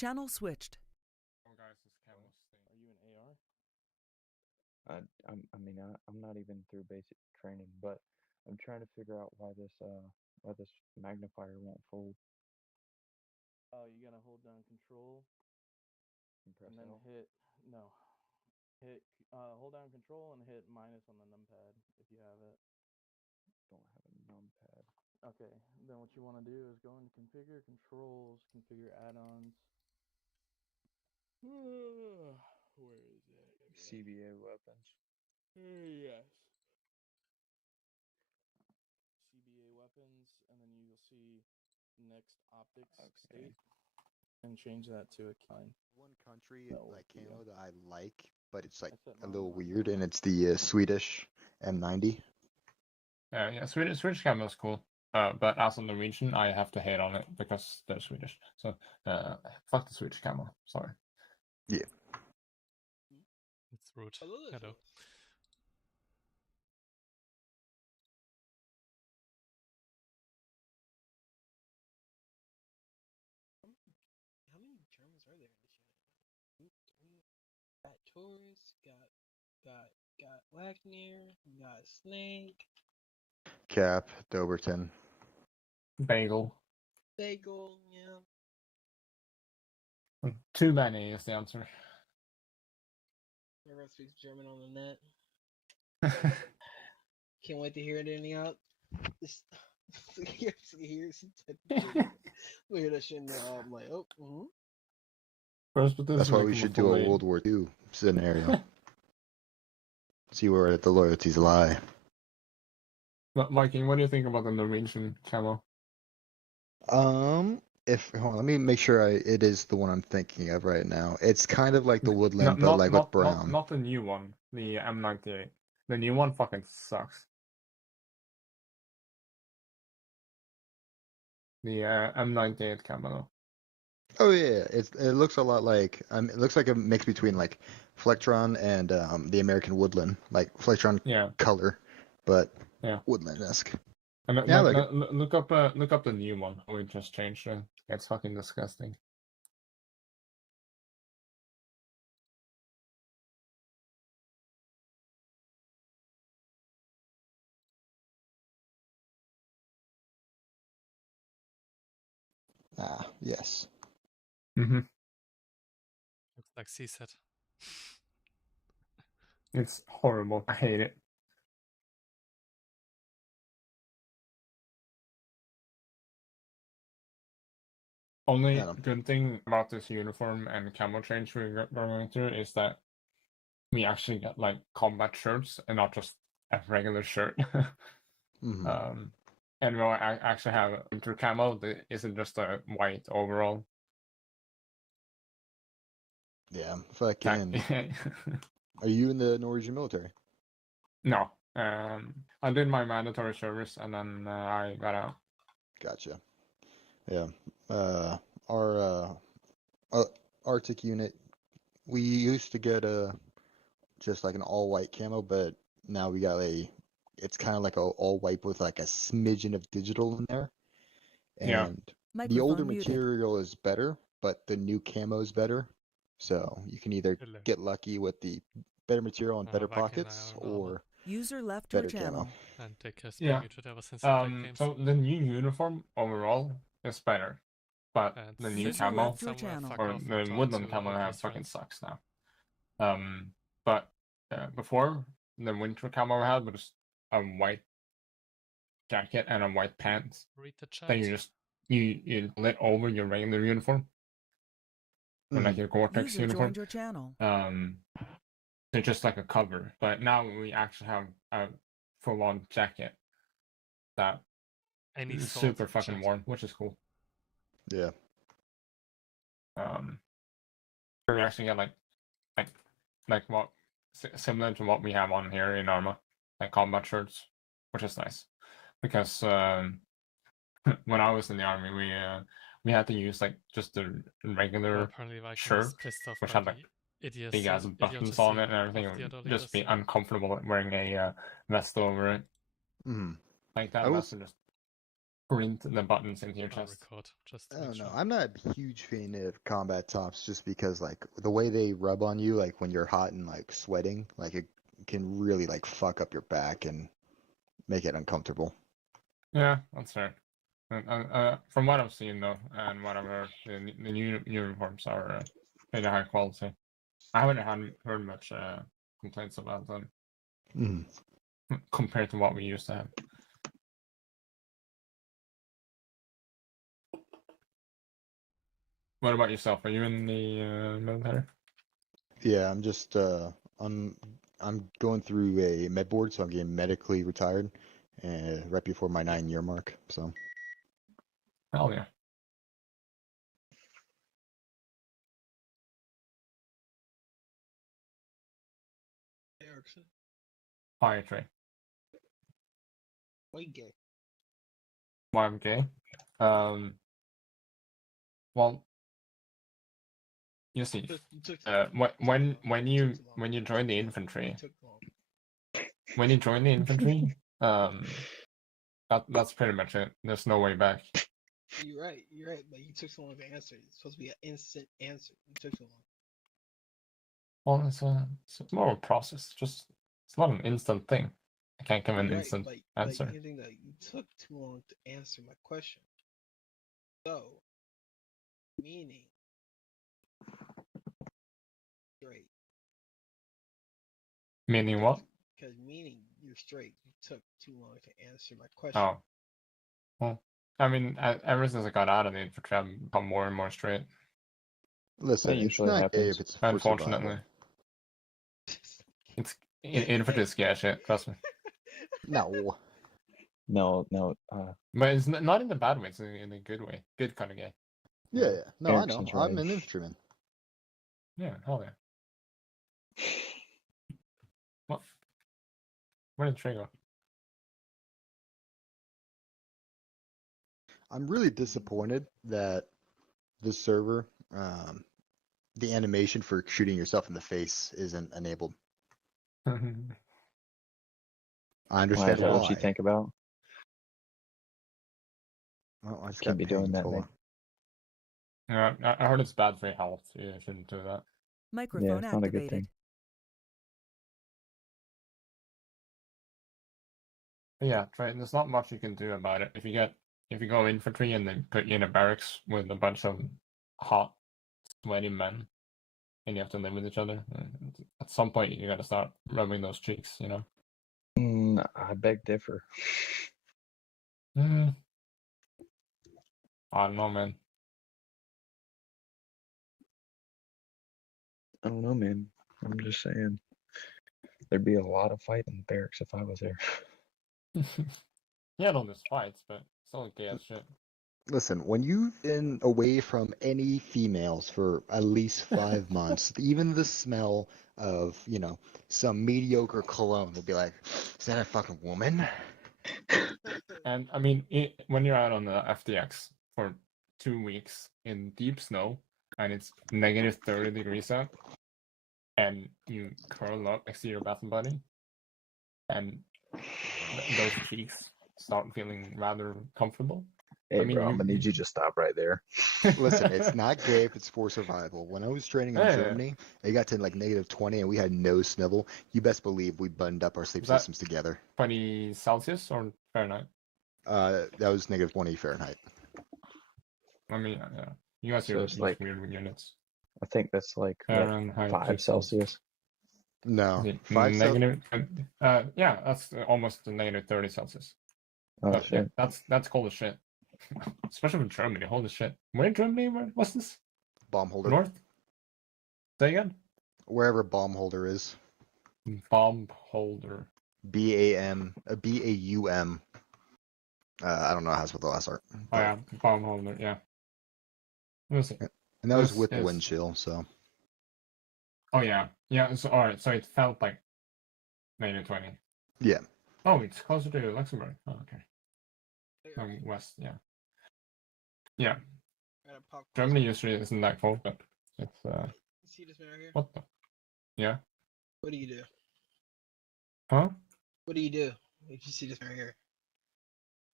Channel switched. Oh, guys, this camel's thing. Are you an AR? I'm not even through basic training, but I'm trying to figure out why this magnifier won't fold. Oh, you gotta hold down control And press and then L. hold down control and hit minus on the numpad if you have it. Don't have a numpad. Okay, then what you want to do is go into configure controls, configure add-ons. Where is it? CBA weapons. Yes. CBA weapons, and then you'll see next optics state, and change that to a kind. One country That will like be, camo that I like, but it's like set a mine little on weird, and it's the Swedish M90. Yeah, Swedish camel is cool. But as a Norwegian, I have to hate on it because they're Swedish. So, fuck the Swedish camel. Sorry. Yeah. It's rude. Hello. Hello. How many Germans are there in this unit? Got Taurus, got Wagner, got Snake, Cap, Doberton. Bagel. Bagel, yeah. Too many is the answer. Everyone speaks German on the net. Can't wait to hear it in the out. Hear that shit in the I'm like, oh, That's why we should do a World War II scenario. See where the loyalties lie. But Viking, what do you think about the Norwegian camo? Hold on, let me make sure it is the one I'm thinking of right now. It's kind of like the woodland, but like with brown. Not the new one, the M98. The new one fucking sucks. The M98 camo. Oh yeah, it looks a lot like it looks like a mix between like Flectron and the American Woodland, like Flectron color, but Woodland-esque. And yeah, look up the new one. We just changed it. It's fucking disgusting. Ah, yes. Looks like CSET. It's horrible. I hate it. Only good thing about this uniform and camo change we're going through is that we actually get like combat shirts and not just a regular shirt. And we'll actually have winter camo that isn't just a white overall. Yeah, fucking. Are you in the Norwegian military? No. I did my mandatory service and then I got out. Gotcha. Yeah. Our Arctic unit, we used to get just like an all-white camo, but now we got it's kind of like a all-white with like a smidgen of digital in there. And the older material is better, but the new camo is better. So you can either get lucky with the better material and better pockets, or user left better your channel. And Dick has been muted ever since the games. So the new uniform overall is better, but the new camo or the woodland camo fucking sucks now. But before the winter camo I had was a white jacket and a white pants. Read the chat. Then you lit over your regular uniform, or like your Gore-Tex uniform. Your channel. They're just like a cover, but now we actually have a full-on jacket that is super fucking warm, which is cool. Yeah. We actually get like what similar to what we have on here in ArmA, like combat shirts, which is nice because when I was in the army, we had to use like just the regular shirt, which had like big ass buttons on it and everything. It would just be uncomfortable wearing a vest over it. Mm-hmm. Like that vest would just print the buttons into your I'll chest. record just to I make don't know. sure. I'm not a huge fan of combat tops just because like the way they rub on you, like when you're hot and like sweating, like it can really like fuck up your back and make it uncomfortable. Yeah, that's fair. From what I've seen though, and what I've heard, the new uniforms are pretty high quality. I haven't heard much complaints about them Mm. compared to what we used to have. What about yourself? Are you in the military? Yeah, I'm just I'm going through a med board, so I'm getting medically retired, right before my 9-year mark. So Hell yeah. Erickson, Hi, Trey. why you gay? Why I'm gay? Well, you see, You took when you join the infantry, when you join the infantry, that's pretty much it. There's no way back. You're right, but you took so long to answer. It's supposed to be an instant answer. You took so long. Well, it's more of a process. Just it's not an instant thing. I can't give an You're right, instant but answer. you think that you took too long to answer my question. So, meaning, straight. Meaning what? Because meaning you're straight. You took too long to answer my question. Oh. Well, I mean, ever since I got out of the infantry, I've become more and more straight. listen, That it's usually not gay happens. if it's for Unfortunately, survival. it's infantry is scary shit. Trust me. No. No, But it's not in the bad way. It's in a good way. Good kind of gay. Yeah, yeah. No, I know. Erickson's I'm right. an infantryman. Yeah, hell yeah. What? Where did Trey go? I'm really disappointed that this server, the animation for shooting yourself in the face isn't enabled. I why understand is that why. what you think about? Well, I just Can't got be doing paid that, for. Nick. Yeah, I heard it's bad for your health. You shouldn't do that. Yeah, Microphone it's not a good activated. thing. But yeah, Trey, there's not much you can do about it. If you go infantry and they put you in a barracks with a bunch of hot, sweaty men, and you have to live with each other, at some point you gotta start rubbing those cheeks, you know. I beg differ. I don't know, man. I don't know, man. I'm just saying. There'd be a lot of fight in the barracks if I was there. Yeah, no, there's fights, but it's all gay as shit. Listen, when you've been away from any females for at least 5 months, even the smell of, some mediocre cologne will be like, is that a fucking woman? And I mean, when you're out on the FDX for 2 weeks in deep snow and it's negative 30 degrees out, and you curl up next to your bathroom buddy, and those cheeks start feeling rather comfortable. Hey, I mean, bro, I'm gonna need you to stop right there. Listen, it's not gay if it's for survival. When I was training in Yeah. Germany, it got to like negative 20 and we had no snivel. You best believe we buttoned up our sleep Was that- systems together. 20 Celsius or Fahrenheit? That was negative 20 Fahrenheit. I mean, yeah. You guys So use it's like- weird units. I think that's like what, Fahrenheit. 5 Celsius. No, Is it 5 negative. Yeah, that's almost a negative 30 Celsius. Oh Yeah, shit. that's cold as shit. Especially in Germany. Holy shit. Where in Germany? What's this? bomb holder. North? Say again? Wherever bomb holder is. Bomb holder. BAM, BAUM. I don't know how to spell the last part. Oh but- yeah, bomb holder. Yeah. Let me see. And that was This with is- wind chill, so. Oh yeah, yeah. So all right. So it felt like negative 20. Yeah. Oh, it's closer to Luxembourg. Oh, okay. West. Yeah. Yeah. Germany usually isn't that cold, but it's See this man right here? what the? Yeah. What do you do? Huh? What do you do if you see this man right here?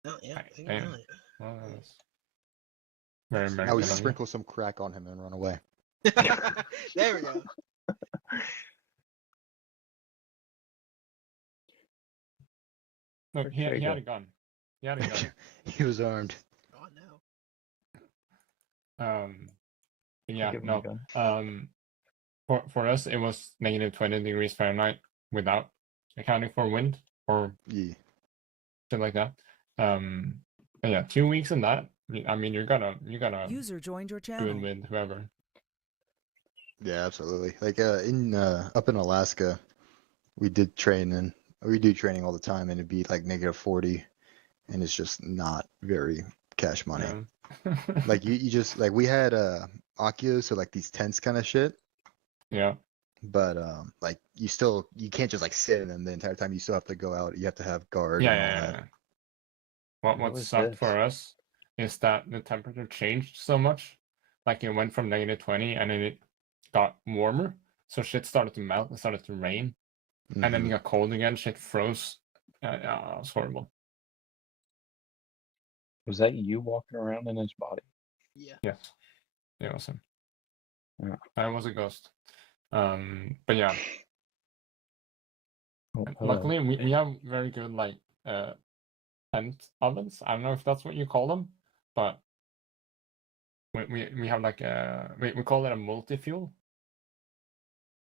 No, yeah, I- I can I- know it. Well, that's very I would American of you. sprinkle some crack on him and run away. There we go. Look, Where'd he Trey had go? a gun. He had a gun. He was armed. Oh no. Yeah, Give him a no. gun. For us, it was negative 20 degrees Fahrenheit without accounting for wind or Yeah. shit like that. But yeah, 2 weeks in that. I mean, you're gonna User joined your do it channel. with whoever. Yeah, absolutely. Like in up in Alaska, we do training all the time, and it'd be like negative 40, and it's just not very cash money. Yeah. Like you just like we had Akios, so like these tents kind of shit, Yeah. but like you can't just like sit in them the entire time. You still have to go out. You have to have guard Yeah, and all yeah, that. yeah. What What was sucked this? for us is that the temperature changed so much. Like it went from negative 20 and then it got warmer. So shit started to melt. It started to rain. And then it Mhm. got cold again. Shit froze. It was horrible. Was that you walking around in his body? Yeah. Yes. It was him. Yeah. I was a ghost. But yeah. Oh, And hello. luckily we have very good like tent ovens. I don't know if that's what you call them, but we have like we call it a multi-fuel.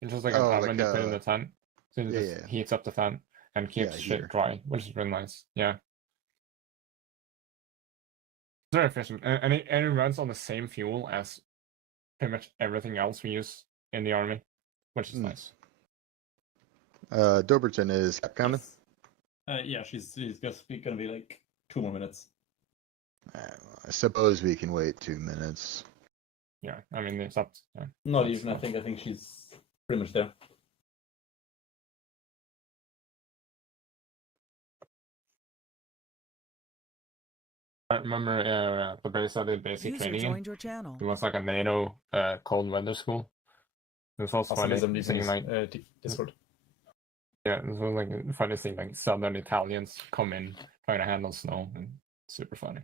It's just like an Oh, oven like you put in the tent. So it yeah, just yeah. heats up the tent and keeps shit heater. dry, which is really nice. Yeah. It's very efficient. And it runs on the same fuel as pretty much everything else we use in the army, which is nice. Doberton is coming. Yeah, she's just gonna be like 2 more minutes. I suppose we can wait 2 minutes. Yeah, I mean it's up. Yeah. Not even. I think she's pretty much there. I remember the base I did basic User training in. joined your channel. It was like a NATO cold weather school. It was also funny seeing like Discord. yeah, it was like funny seeing like southern Italians come in trying to handle snow and super funny.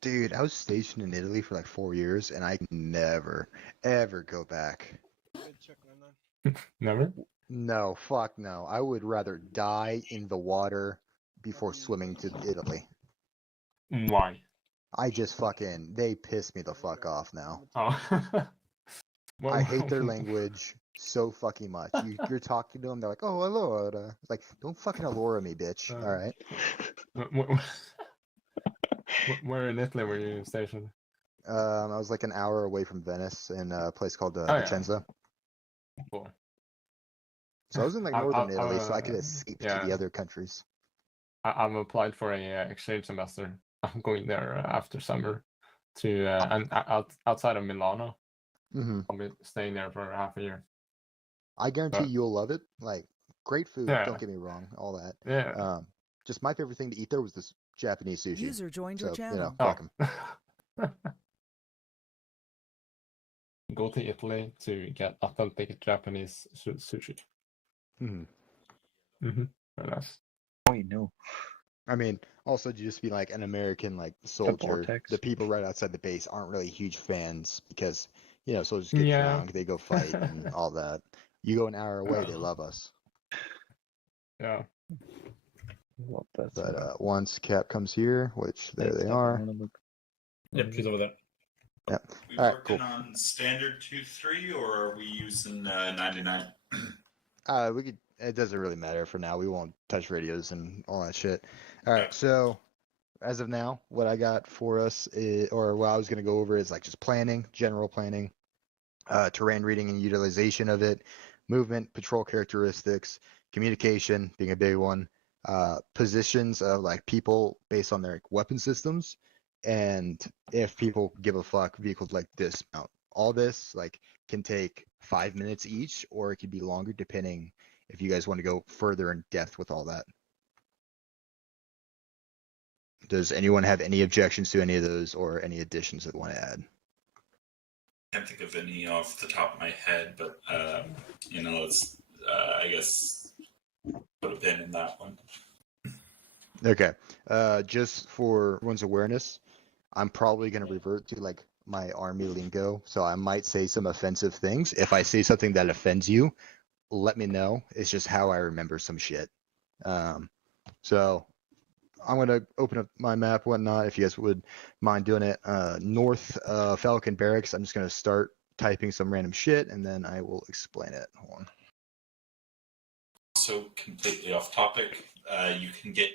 Dude, I was stationed in Italy for like 4 years, and I can never, ever go back. Good check on that. Never? No, fuck no. I would rather die in the water before swimming to Italy. Why? I just fucking, they piss me the fuck off now. Oh. Well, I hate their language so fucking much. You're talking to them, they're like, oh, allora. It's like, don't fucking allora me, bitch. All right. Where in Italy were you stationed? I was like an hour away from Venice in a place called yeah. Vicenza. Cool. So I was in like northern Italy, so I could escape yeah. to the other countries. I've applied for a exchange semester. I'm going there after summer to and outside of Milano. Mm-hmm. I'll be staying there for half a year. I guarantee you'll love it. Like, great food. Yeah. Don't get me wrong. All that. Yeah. Just my favorite thing to eat there was this Japanese sushi. User joined your So, channel. you know, fuck 'em. Go to Italy to get authentic Japanese sushi. Mm-hmm. Mm-hmm. Very nice. Wait, no. I mean, also to just be like an American like soldier. vortex. The people right outside the base aren't really huge fans because you know soldiers get Yeah. drunk, they go fight and all that. You go an hour away, they love us. Yeah. Love that. But once Cap comes here, which there they are. Yep, she's over there. Yep. We All right, working cool. on standard 2.3 or are we using 99? We could. It doesn't really matter for now. We won't touch radios and all that shit. All right. So, as of now, what I got for us, or what I was gonna go over, is like just planning, general planning, terrain reading and utilization of it, movement, patrol characteristics, communication being a big one, positions of like people based on their like, weapon systems, and if people give a fuck, vehicles like dismount. All this like can take 5 minutes each, or it could be longer depending if you guys want to go further in depth with all that. Does anyone have any objections to any of those or any additions that want to add? Can't think of any off the top of my head, but let's I guess put a pin in that one. Okay. Just for everyone's awareness, I'm probably going to revert to like my army lingo, so I might say some offensive things. If I say something that offends you, let me know. It's just how I remember some shit. So I'm going to open up my map, whatnot, if you guys would mind doing it. North Falcon Barracks, I'm just going to start typing some random shit, and then I will explain it. Hold on. Also, completely off topic, you can get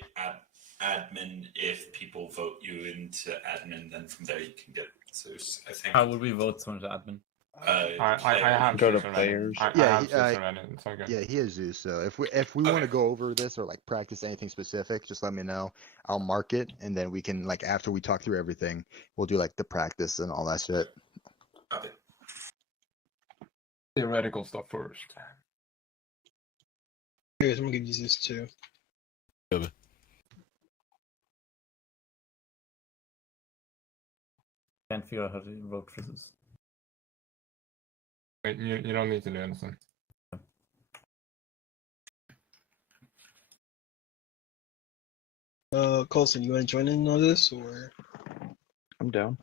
admin if people vote you into admin, then from there you can get it. So I think. How would we vote someone to admin? I have Go to Zeus already. players. I Yeah, have Zeus already. It's okay. Yeah, he is Zeus. So if we want to go over this or like practice anything specific, just let me know. I'll mark it, and then we can like after we talk through everything, we'll do like the practice and all that shit. Okay. Theoretical stuff first. Here's, I'm gonna use this too. Can't figure out how to vote for this. Wait, you don't need to do anything. Colson, you want to join in on this or? I'm down.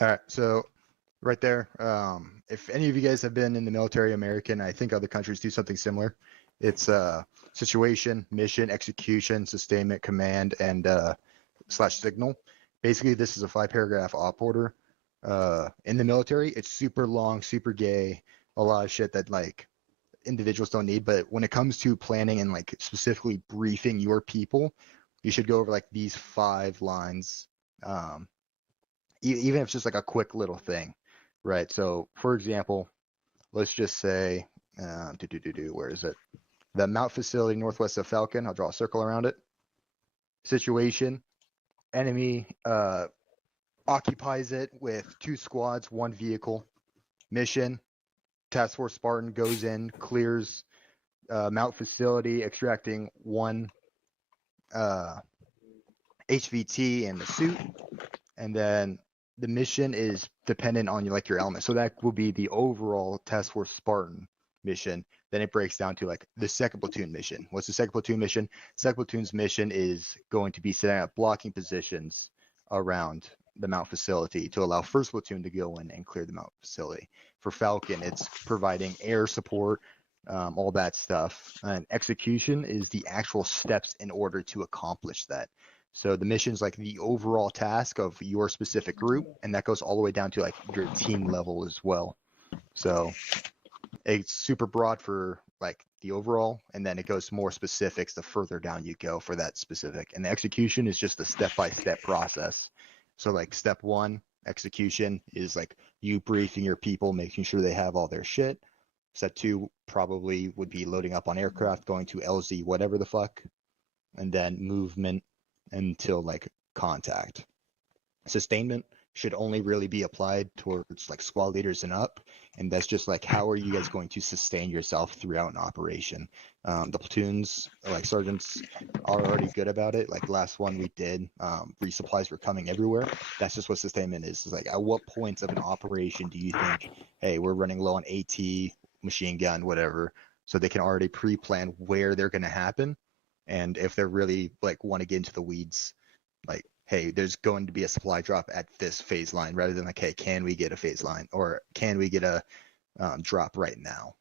All right, so right there, if any of you guys have been in the military American, I think other countries do something similar. It's situation, mission, execution, sustainment, command, and / signal. Basically, this is a 5-paragraph op order. In the military, it's super long, super gay, a lot of shit that like individuals don't need. But when it comes to planning and like specifically briefing your people, you should go over like these 5 lines. Even if it's just like a quick little thing, right? So, for example, let's just say, where is it? The Mount facility northwest of Falcon. I'll draw a circle around it. Situation: enemy occupies it with 2 squads, 1 vehicle. Mission: Task Force Spartan goes in, clears Mount facility, extracting 1 HVT and the suit, and then the mission is dependent on like your element. So that will be the overall Task Force Spartan mission. Then it breaks down to like the 2nd platoon mission. What's the 2nd platoon mission? 2nd platoon's mission is going to be setting up blocking positions around the Mount facility to allow 1st platoon to go in and clear the Mount facility. For Falcon, it's providing air support, all that stuff. And execution is the actual steps in order to accomplish that. So the mission's like the overall task of your specific group, and that goes all the way down to like your team level as well. So it's super broad for like the overall, and then it goes more specifics the further down you go for that specific. And the execution is just a step-by-step process. So like step 1, execution, is like you briefing your people, making sure they have all their shit. Step 2 probably would be loading up on aircraft, going to LZ, whatever the fuck, and then movement until like contact. Sustainment should only really be applied towards like squad leaders and up, and that's just like how are you guys going to sustain yourself throughout an operation. The platoons, like sergeants, are already good about it. Like last one we did, resupplies were coming everywhere. That's just what sustainment is. It's like at what points of an operation do you think, hey, we're running low on AT, machine gun, whatever, so they can already pre-plan where they're going to happen. And if they're really like want to get into the weeds, like, hey, there's going to be a supply drop at this phase line, rather than like, hey, can we get a phase line, or can we get a drop right now?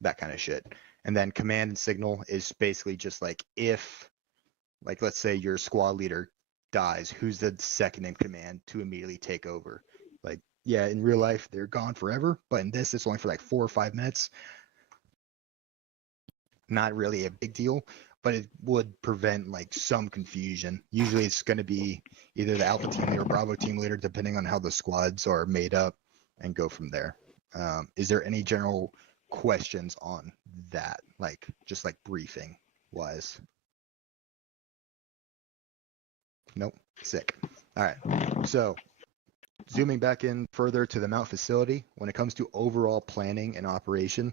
That kind of shit. And then command and signal is basically just like if, like, let's say your squad leader dies, who's the 2nd in command to immediately take over? Like, yeah, in real life they're gone forever, but in this it's only for like 4 or 5 minutes. Not really a big deal, but it would prevent like some confusion. Usually it's going to be either the Alpha team leader or Bravo team leader, depending on how the squads are made up, and go from there. Is there any general questions on that? Like just like briefing wise? Nope. Sick. All right. So zooming back in further to the Mount facility, when it comes to overall planning and operation,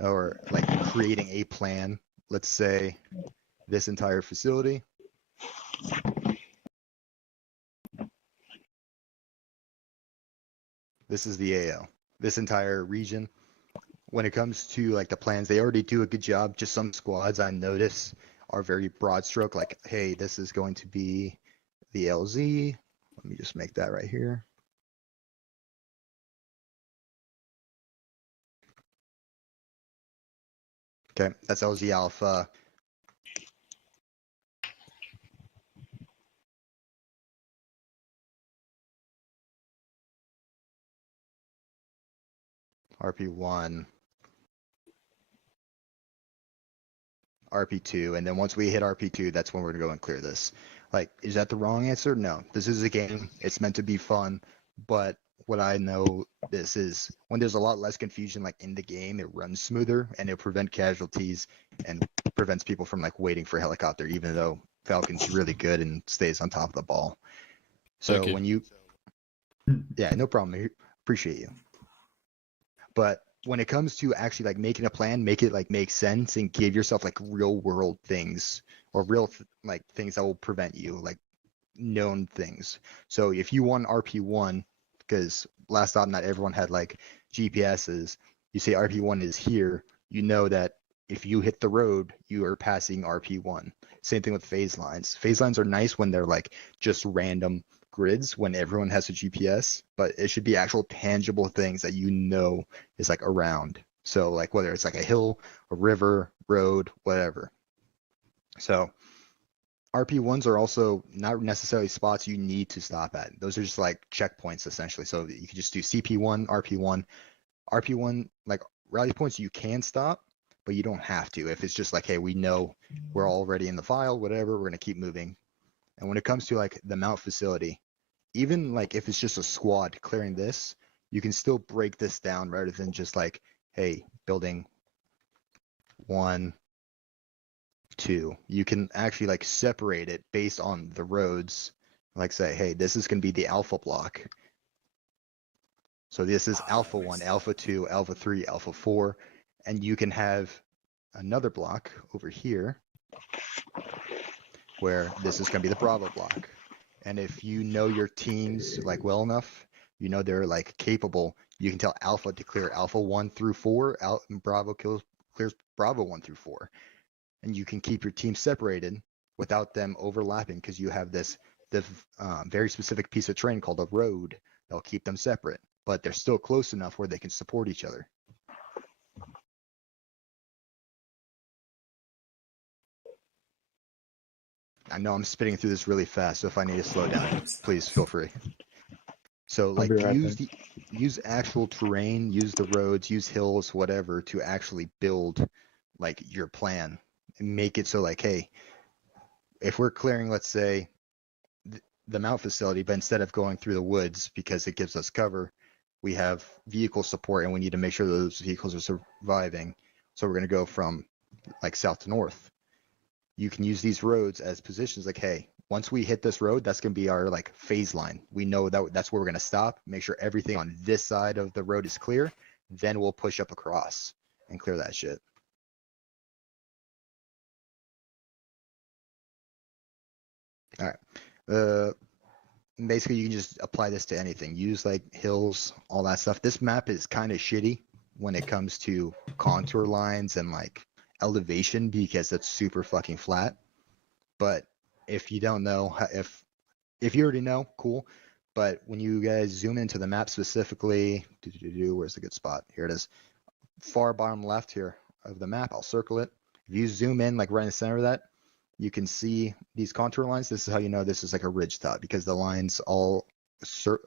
or like creating a plan, let's say this entire facility. This is the AO, this entire region. When it comes to like the plans, they already do a good job. Just some squads I notice are very broad stroke, like, hey, this is going to be the LZ. Let me just make that right here. Okay, that's LZ alpha. RP1, RP2, and then once we hit RP2, that's when we're gonna go and clear this. Like, is that the wrong answer? No. This is a game. It's meant to be fun, but what I know this is when there's a lot less confusion like in the game, it runs smoother and it'll prevent casualties and prevents people from like waiting for a helicopter, even though Falcon's really good and stays on top of the ball. So Thank you. when you, yeah, no problem. Appreciate you. But when it comes to actually like making a plan, make it like make sense and give yourself like real world things or real like things that will prevent you, like known things. So if you want RP1, because last time not everyone had like GPSs, you say RP1 is here, you know that if you hit the road, you are passing RP1. Same thing with phase lines. Phase lines are nice when they're like just random grids when everyone has a GPS, but it should be actual tangible things that you know is like around. So like whether it's like a hill, a river, road, whatever. So RP1s are also not necessarily spots you need to stop at. Those are just like checkpoints essentially. So you can just do CP1, RP1. RP1, like rally points you can stop, but you don't have to. If it's just like, hey, we know we're already in the file, whatever, we're going to keep moving. And when it comes to like the mount facility, even like if it's just a squad clearing this, you can still break this down rather than just like, hey, building 1, 2. You can actually like separate it based on the roads. Like say, hey, this is going to be the alpha block. So this is alpha 1, alpha 2, alpha 3, alpha 4. And you can have another block over here where this is going to be the Bravo block. And if you know your teams like well enough, you know they're like capable, you can tell Alpha to clear Alpha 1 through 4, and Bravo clears Bravo 1 through 4. And you can keep your team separated without them overlapping because you have this very specific piece of terrain called a road that'll keep them separate, but they're still close enough where they can support each other. I know I'm spitting through this really fast, so if I need to slow down, please feel free. So like use actual terrain, use the roads, use hills, whatever, to actually build like your plan and make it so like, hey, if we're clearing, let's say, the mount facility, but instead of going through the woods because it gives us cover, we have vehicle support and we need to make sure those vehicles are surviving. So we're going to go from like south to north. You can use these roads as positions like, hey, once we hit this road, that's going to be our like phase line. We know that that's where we're going to stop, make sure everything on this side of the road is clear. Then we'll push up across and clear that shit. All right. Basically, you can just apply this to anything. Use like hills, all that stuff. This map is kind of shitty when it comes to contour lines and like elevation because it's super fucking flat. But if you don't know, if you already know, cool. But when you guys zoom into the map specifically, where's the good spot? Here it is. Far bottom left here of the map. I'll circle it. If you zoom in like right in the center of that, you can see these contour lines. This is how you know this is like a ridge top because the lines all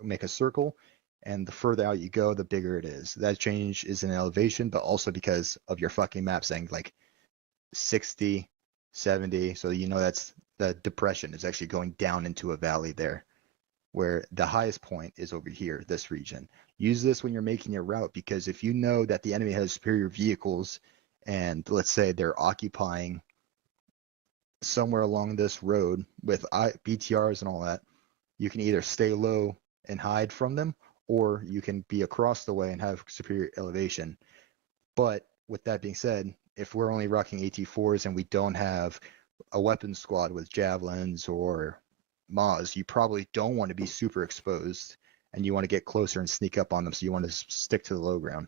make a circle, and the further out you go, the bigger it is. That change is in elevation, but also because of your fucking map saying like 60, 70. So you know that's the depression is actually going down into a valley there, where the highest point is over here, this region. Use this when you're making your route because if you know that the enemy has superior vehicles and let's say they're occupying somewhere along this road with BTRs and all that, you can either stay low and hide from them, or you can be across the way and have superior elevation. But with that being said, if we're only rocking AT4s and we don't have a weapons squad with javelins or Maz, you probably don't want to be super exposed and you want to get closer and sneak up on them. So you want to stick to the low ground.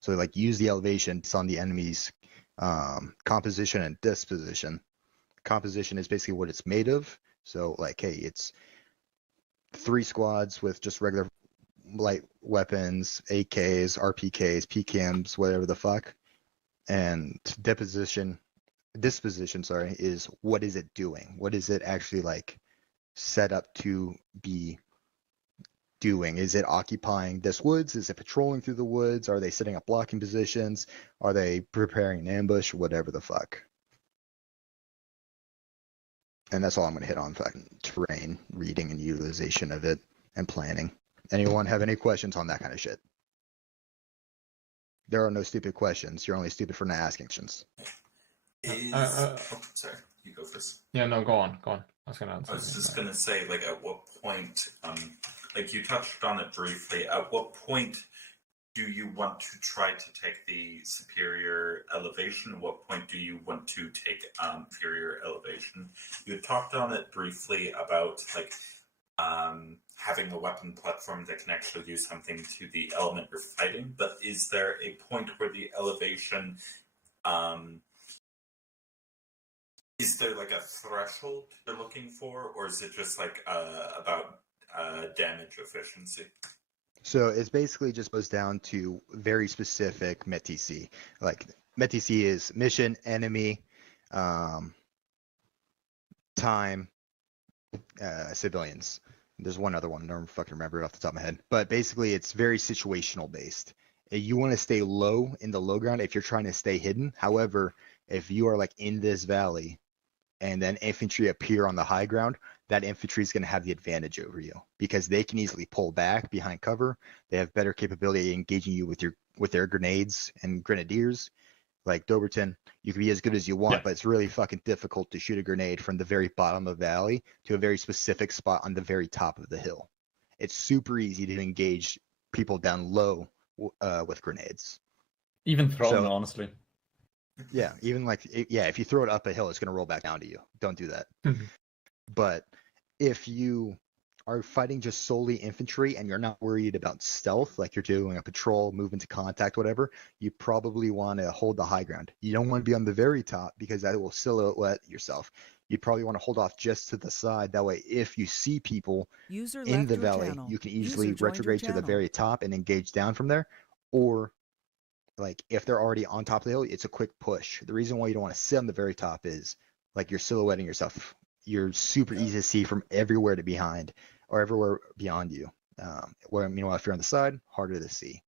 So like use the elevation on the enemy's composition and disposition. Composition is basically what it's made of. So like, hey, it's 3 squads with just regular light weapons, AKs, RPKs, PKMs, whatever the fuck. And disposition, sorry, is what is it doing? What is it actually like set up to be doing? Is it occupying this woods? Is it patrolling through the woods? Are they setting up blocking positions? Are they preparing an ambush? Whatever the fuck. And that's all I'm going to hit on, fucking terrain, reading and utilization of it, and planning. Anyone have any questions on that kind of shit? There are no stupid questions. You're only stupid for not asking questions. Sorry, you go first. Yeah, no, go on. I was gonna answer. I was just gonna say, like, at what point, like you touched on it briefly. At what point do you want to try to take the superior elevation? At what point do you want to take inferior elevation? You talked on it briefly about like having a weapon platform that can actually do something to the element you're fighting. But is there a point where the elevation is there like a threshold you're looking for, or is it just like about damage efficiency? So it's basically just goes down to very specific METTC. Like METTC is mission, enemy, time, civilians. There's one other one, I don't fucking remember it off the top of my head. But basically it's very situational based. You want to stay low in the low ground if you're trying to stay hidden. However, if you are like in this valley and then infantry appear on the high ground, that infantry is going to have the advantage over you because they can easily pull back behind cover. They have better capability of engaging you with their grenades and grenadiers. Like Doberton, you can be as good as you want, but it's really fucking difficult to shoot a grenade from the very bottom of the valley to a very specific spot on the very top of the hill. It's super easy to engage people down low with grenades. Even thrown, honestly. Yeah, even like, if you throw it up a hill, it's going to roll back down to you. Don't do that. But if you are fighting just solely infantry and you're not worried about stealth, like you're doing a patrol, move into contact, whatever, you probably want to hold the high ground. You don't want to be on the very top because that will silhouette yourself. You probably want to hold off just to the side. That way, if you see people in the valley, you can easily retrograde to the very top and engage down from there. Or like if they're already on top of the hill, it's a quick push. The reason why you don't want to sit on the very top is like you're silhouetting yourself. You're super easy to see from everywhere to behind or everywhere beyond you. Where meanwhile, if you're on the side, harder to see.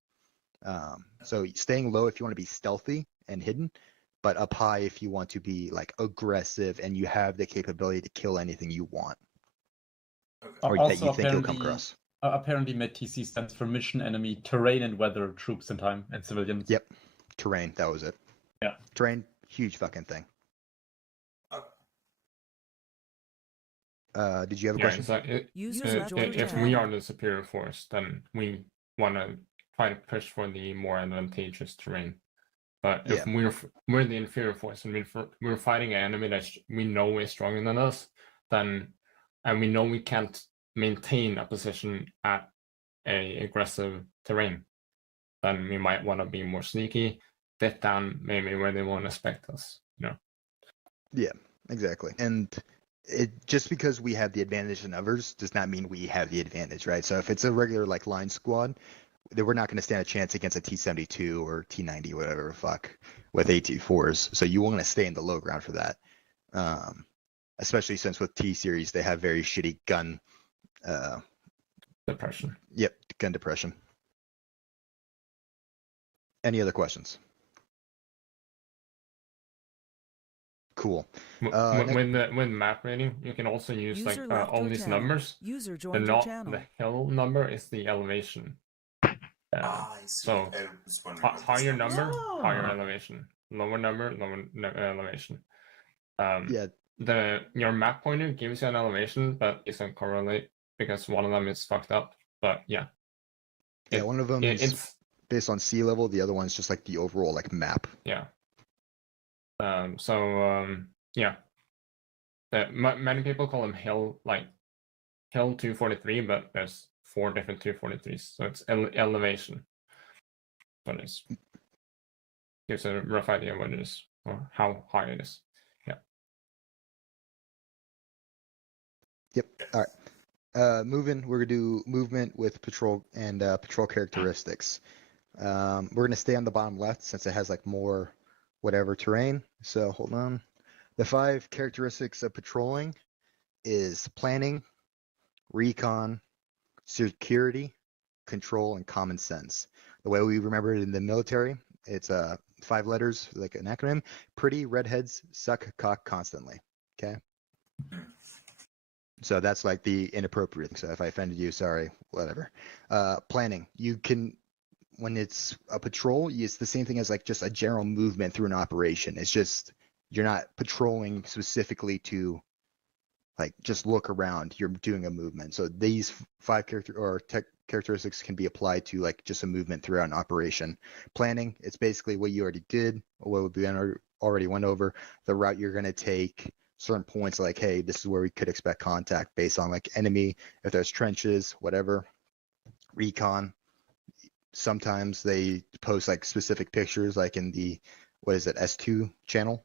So staying low if you want to be stealthy and hidden, but up high if you want to be like aggressive and you have the capability to kill anything you want. Or Also, that you think you'll come across. Apparently, METTC stands for mission, enemy, terrain, and weather, troops, and time, and civilians. Yep, terrain. That was it. Yeah, terrain, huge fucking thing. Did you have a question? So if we are the superior force, then we want to try to push for the more advantageous terrain. But if we're the inferior force and we're fighting an enemy that we know is stronger than us, then and we know we can't maintain a position at a aggressive terrain, then we might want to be more sneaky, get down maybe where they won't expect us. Yeah, exactly. And it just because we have the advantage in others does not mean we have the advantage, right? So if it's a regular like line squad, then we're not going to stand a chance against a T-72 or T-90, whatever the fuck, with AT-4s. So you want to stay in the low ground for that. Especially since with T-Series, they have very shitty gun depression. Yep, gun depression. Any other questions? Cool. With map rating, you can also use like all these numbers. The hill number is the elevation. So higher number, higher elevation. Lower number, lower elevation. Your map pointer gives you an elevation, but isn't correlate because one of them is fucked up. But one of them is based on sea level. The other one's just like the overall like map. Yeah. Many people call them hill 243, but there's 4 different 243s, so it's elevation. But it gives a rough idea of what it is. or how high it is. Yep. All right. Moving, we're gonna do movement with patrol and patrol characteristics. We're gonna stay on the bottom left since it has like more whatever terrain. So hold on. The 5 characteristics of patrolling is planning, recon, security, control, and common sense. The way we remember it in the military, it's 5 letters, like an acronym. Pretty redheads suck cock constantly. Okay. So that's like the inappropriate thing. So if I offended you, sorry, whatever. Planning. You can, when it's a patrol, it's the same thing as like just a general movement through an operation. It's just, you're not patrolling specifically to like just look around. You're doing a movement. So these 5 characteristics can be applied to like just a movement throughout an operation. Planning, it's basically what you already did, or what we already went over, the route you're going to take, certain points like, hey, this is where we could expect contact based on like enemy, if there's trenches, whatever. Recon, sometimes they post like specific pictures, like in the, what is it, S2 channel.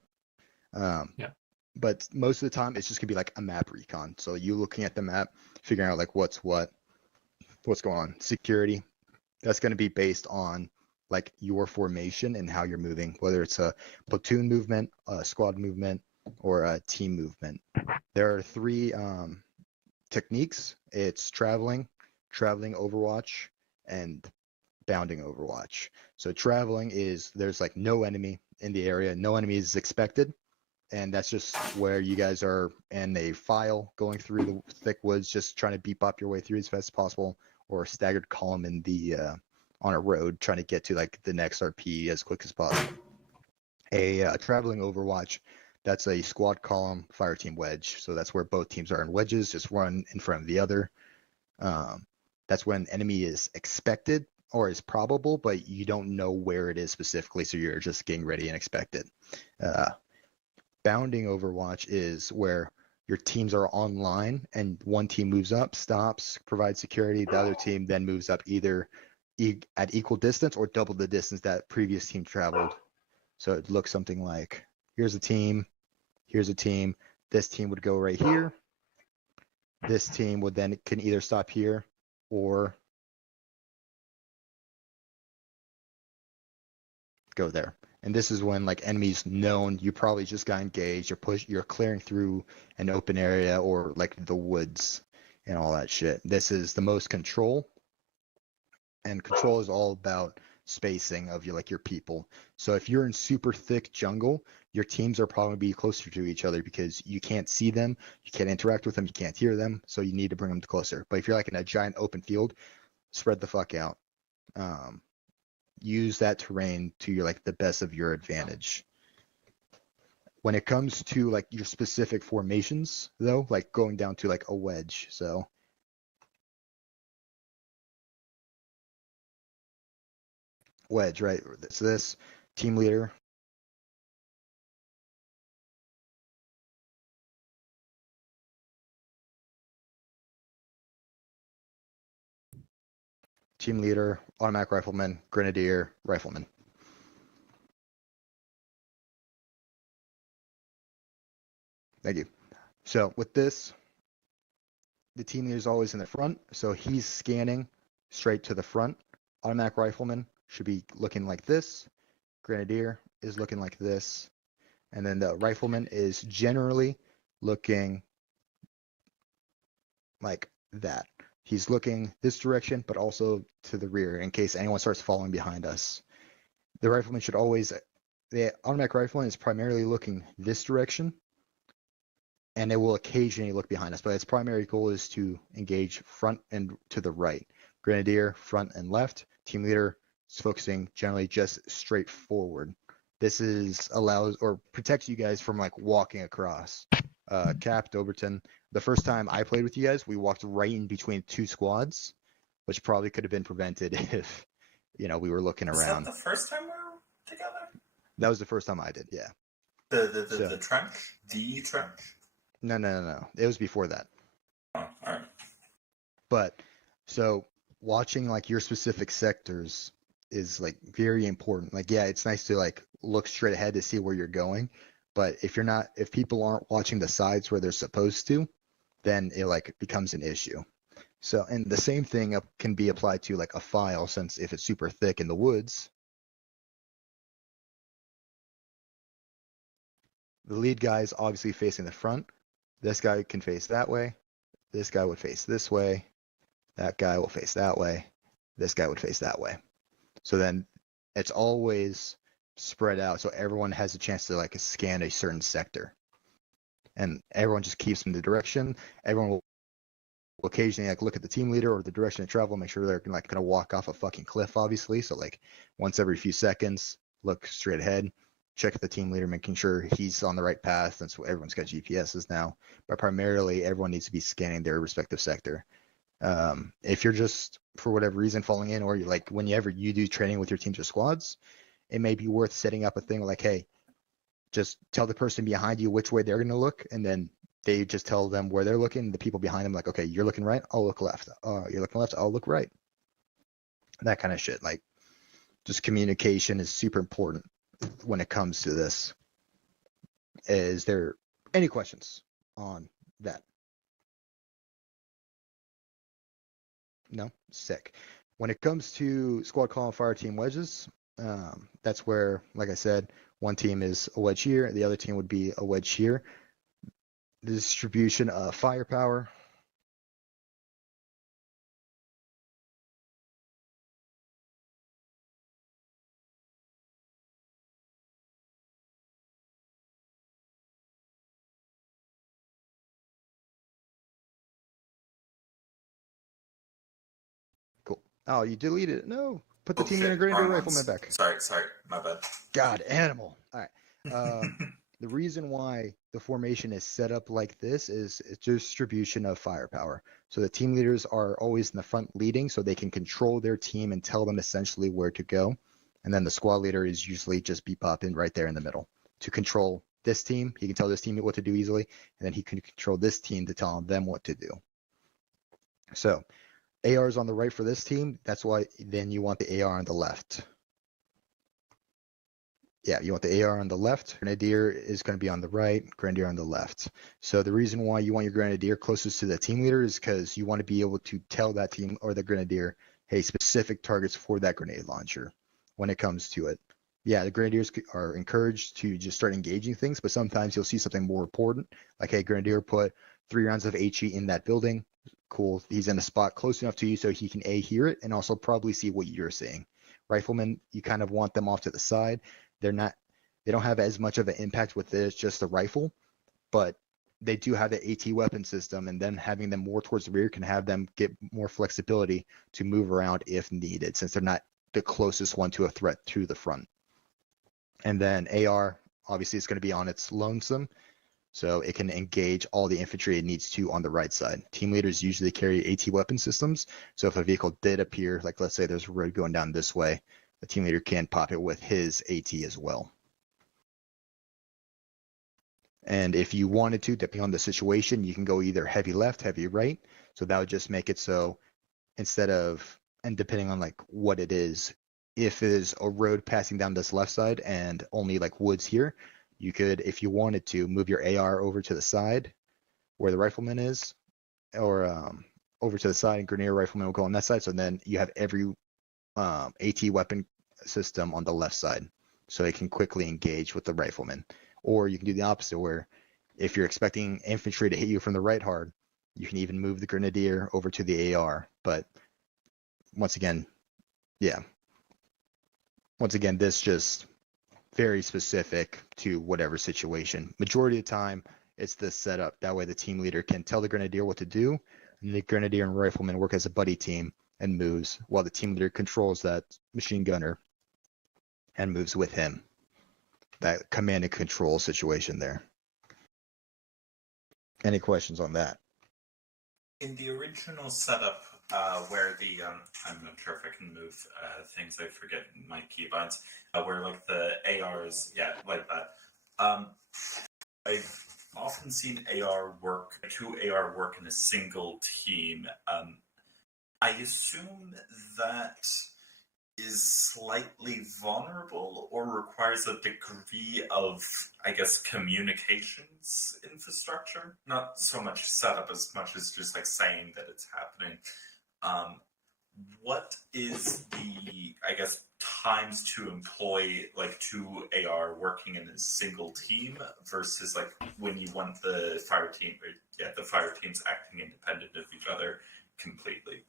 But most of the time it's just gonna be like a map recon. So you looking at the map, figuring out like what's going on. Security, that's gonna be based on like your formation and how you're moving, whether it's a platoon movement, a squad movement, or a team movement. There are 3 techniques. It's traveling Overwatch, and bounding Overwatch. So traveling is, there's like no enemy in the area, no enemy is expected, and that's just where you guys are in a file going through the thick woods, just trying to bebop your way through as fast as possible, or a staggered column in the on a road, trying to get to like the next RP as quick as possible. A traveling Overwatch, that's a squad column fire team wedge. So that's where both teams are in wedges, just one in front of the other. That's when enemy is expected or is probable, but you don't know where it is specifically, so you're just getting ready and expect it. Bounding Overwatch is where your teams are online and one team moves up, stops, provides security. The other team then moves up either at equal distance or double the distance that previous team traveled. So it looks something like, here's a team, here's a team. This team would go right here. This team would then can either stop here or go there. And this is when like enemies known, you probably just got engaged, you're clearing through an open area or like the woods and all that shit. This is the most control, and control is all about spacing of your people. So if you're in super thick jungle, your teams are probably be closer to each other because you can't see them, you can't interact with them, you can't hear them, so you need to bring them closer. But if you're like in a giant open field, spread the fuck out. Use that terrain to your the best of your advantage. When it comes to like your specific formations though, like going down to like a wedge, so wedge, right? So this team leader, automatic rifleman, grenadier, rifleman. Thank you. So with this, the team leader is always in the front, so he's scanning straight to the front. Automatic rifleman should be looking like this. Grenadier is looking like this. And then the rifleman is generally looking like that. He's looking this direction, but also to the rear in case anyone starts following behind us. The rifleman should always, the automatic rifleman is primarily looking this direction, and it will occasionally look behind us, but its primary goal is to engage front and to the right. Grenadier, front and left. Team leader is focusing generally just straight forward. This allows or protects you guys from like walking across. Cap, Doberton, the first time I played with you guys, we walked right in between two squads, which probably could have been prevented if, we were looking around. Was that the first time we were together? That was the first time I did, yeah. The trench? The trench? No. It was before that. Oh, all right. But so watching like your specific sectors is like very important. Like, yeah, it's nice to like look straight ahead to see where you're going. But if people aren't watching the sides where they're supposed to, then it like becomes an issue. So, and the same thing can be applied to like a file, since if it's super thick in the woods, the lead guy is obviously facing the front. This guy can face that way. This guy would face this way. That guy will face that way. This guy would face that way. So then it's always spread out, so everyone has a chance to like scan a certain sector, and everyone just keeps in the direction. Everyone will occasionally like look at the team leader or the direction of travel, make sure they're like gonna walk off a fucking cliff, obviously. So like once every few seconds, look straight ahead, check the team leader, making sure he's on the right path. That's what everyone's got GPSs now, but primarily everyone needs to be scanning their respective sector. If you're just for whatever reason falling in, or you like whenever you do training with your teams or squads, it may be worth setting up a thing like, hey, just tell the person behind you which way they're going to look, and then they just tell them where they're looking. The people behind them like, okay, you're looking right, I'll look left. You're looking left, I'll look right. That kind of shit. Like, just communication is super important when it comes to this. Is there any questions on that? No? Sick. When it comes to squad call and fire team wedges, that's where, like I said, one team is a wedge here, the other team would be a wedge here. The distribution of firepower. Cool. Oh, you deleted it. No. Put the team leader grenadier rifleman back. Sorry, my bad. God, animal. All right. The reason why the formation is set up like this is it's distribution of firepower. So the team leaders are always in the front leading, so they can control their team and tell them essentially where to go. And then the squad leader is usually just be popping right there in the middle to control this team. He can tell this team what to do easily, and then he can control this team to tell them what to do. So AR is on the right for this team. That's why then you want the AR on the left. Yeah, you want the AR on the left. Grenadier is going to be on the right, Grenadier on the left. So the reason why you want your Grenadier closest to the team leader is because you want to be able to tell that team or the Grenadier, hey, specific targets for that grenade launcher when it comes to it. Yeah, the Grenadiers are encouraged to just start engaging things, but sometimes you'll see something more important, like, hey, Grenadier put 3 rounds of HE in that building. Cool, he's in a spot close enough to you so he can A, hear it, and also probably see what you're seeing. Riflemen, you kind of want them off to the side. They don't have as much of an impact with this, just the rifle, but they do have the AT weapon system, and then having them more towards the rear can have them get more flexibility to move around if needed, since they're not the closest one to a threat to the front. And then AR, obviously, is going to be on its lonesome, so it can engage all the infantry it needs to on the right side. Team leaders usually carry AT weapon systems, so if a vehicle did appear, like let's say there's a road going down this way, the team leader can pop it with his AT as well. And if you wanted to, depending on the situation, you can go either heavy left, heavy right. So that would just make it so instead of, and depending on like what it is, if it is a road passing down this left side and only like woods here, you could, if you wanted to, move your AR over to the side where the rifleman is, or over to the side, and Grenadier rifleman will go on that side. So then you have every AT weapon system on the left side, so it can quickly engage with the rifleman. Or you can do the opposite, where if you're expecting infantry to hit you from the right hard, you can even move the Grenadier over to the AR. But once again, this just very specific to whatever situation. Majority of the time, it's this setup. That way the team leader can tell the Grenadier what to do, and the Grenadier and rifleman work as a buddy team and moves, while the team leader controls that machine gunner and moves with him. That command and control situation there. Any questions on that? In the original setup, where the I'm not sure if I can move things. I forget my keybinds. Where like the ARs, like that. I've often seen two AR work in a single team. I assume that is slightly vulnerable or requires a degree of, I guess, communications infrastructure. Not so much setup as much as just like saying that it's happening. What is the, I guess, times to employ like 2 AR working in a single team versus like when you want the fire team, the fire teams acting independent of each other completely?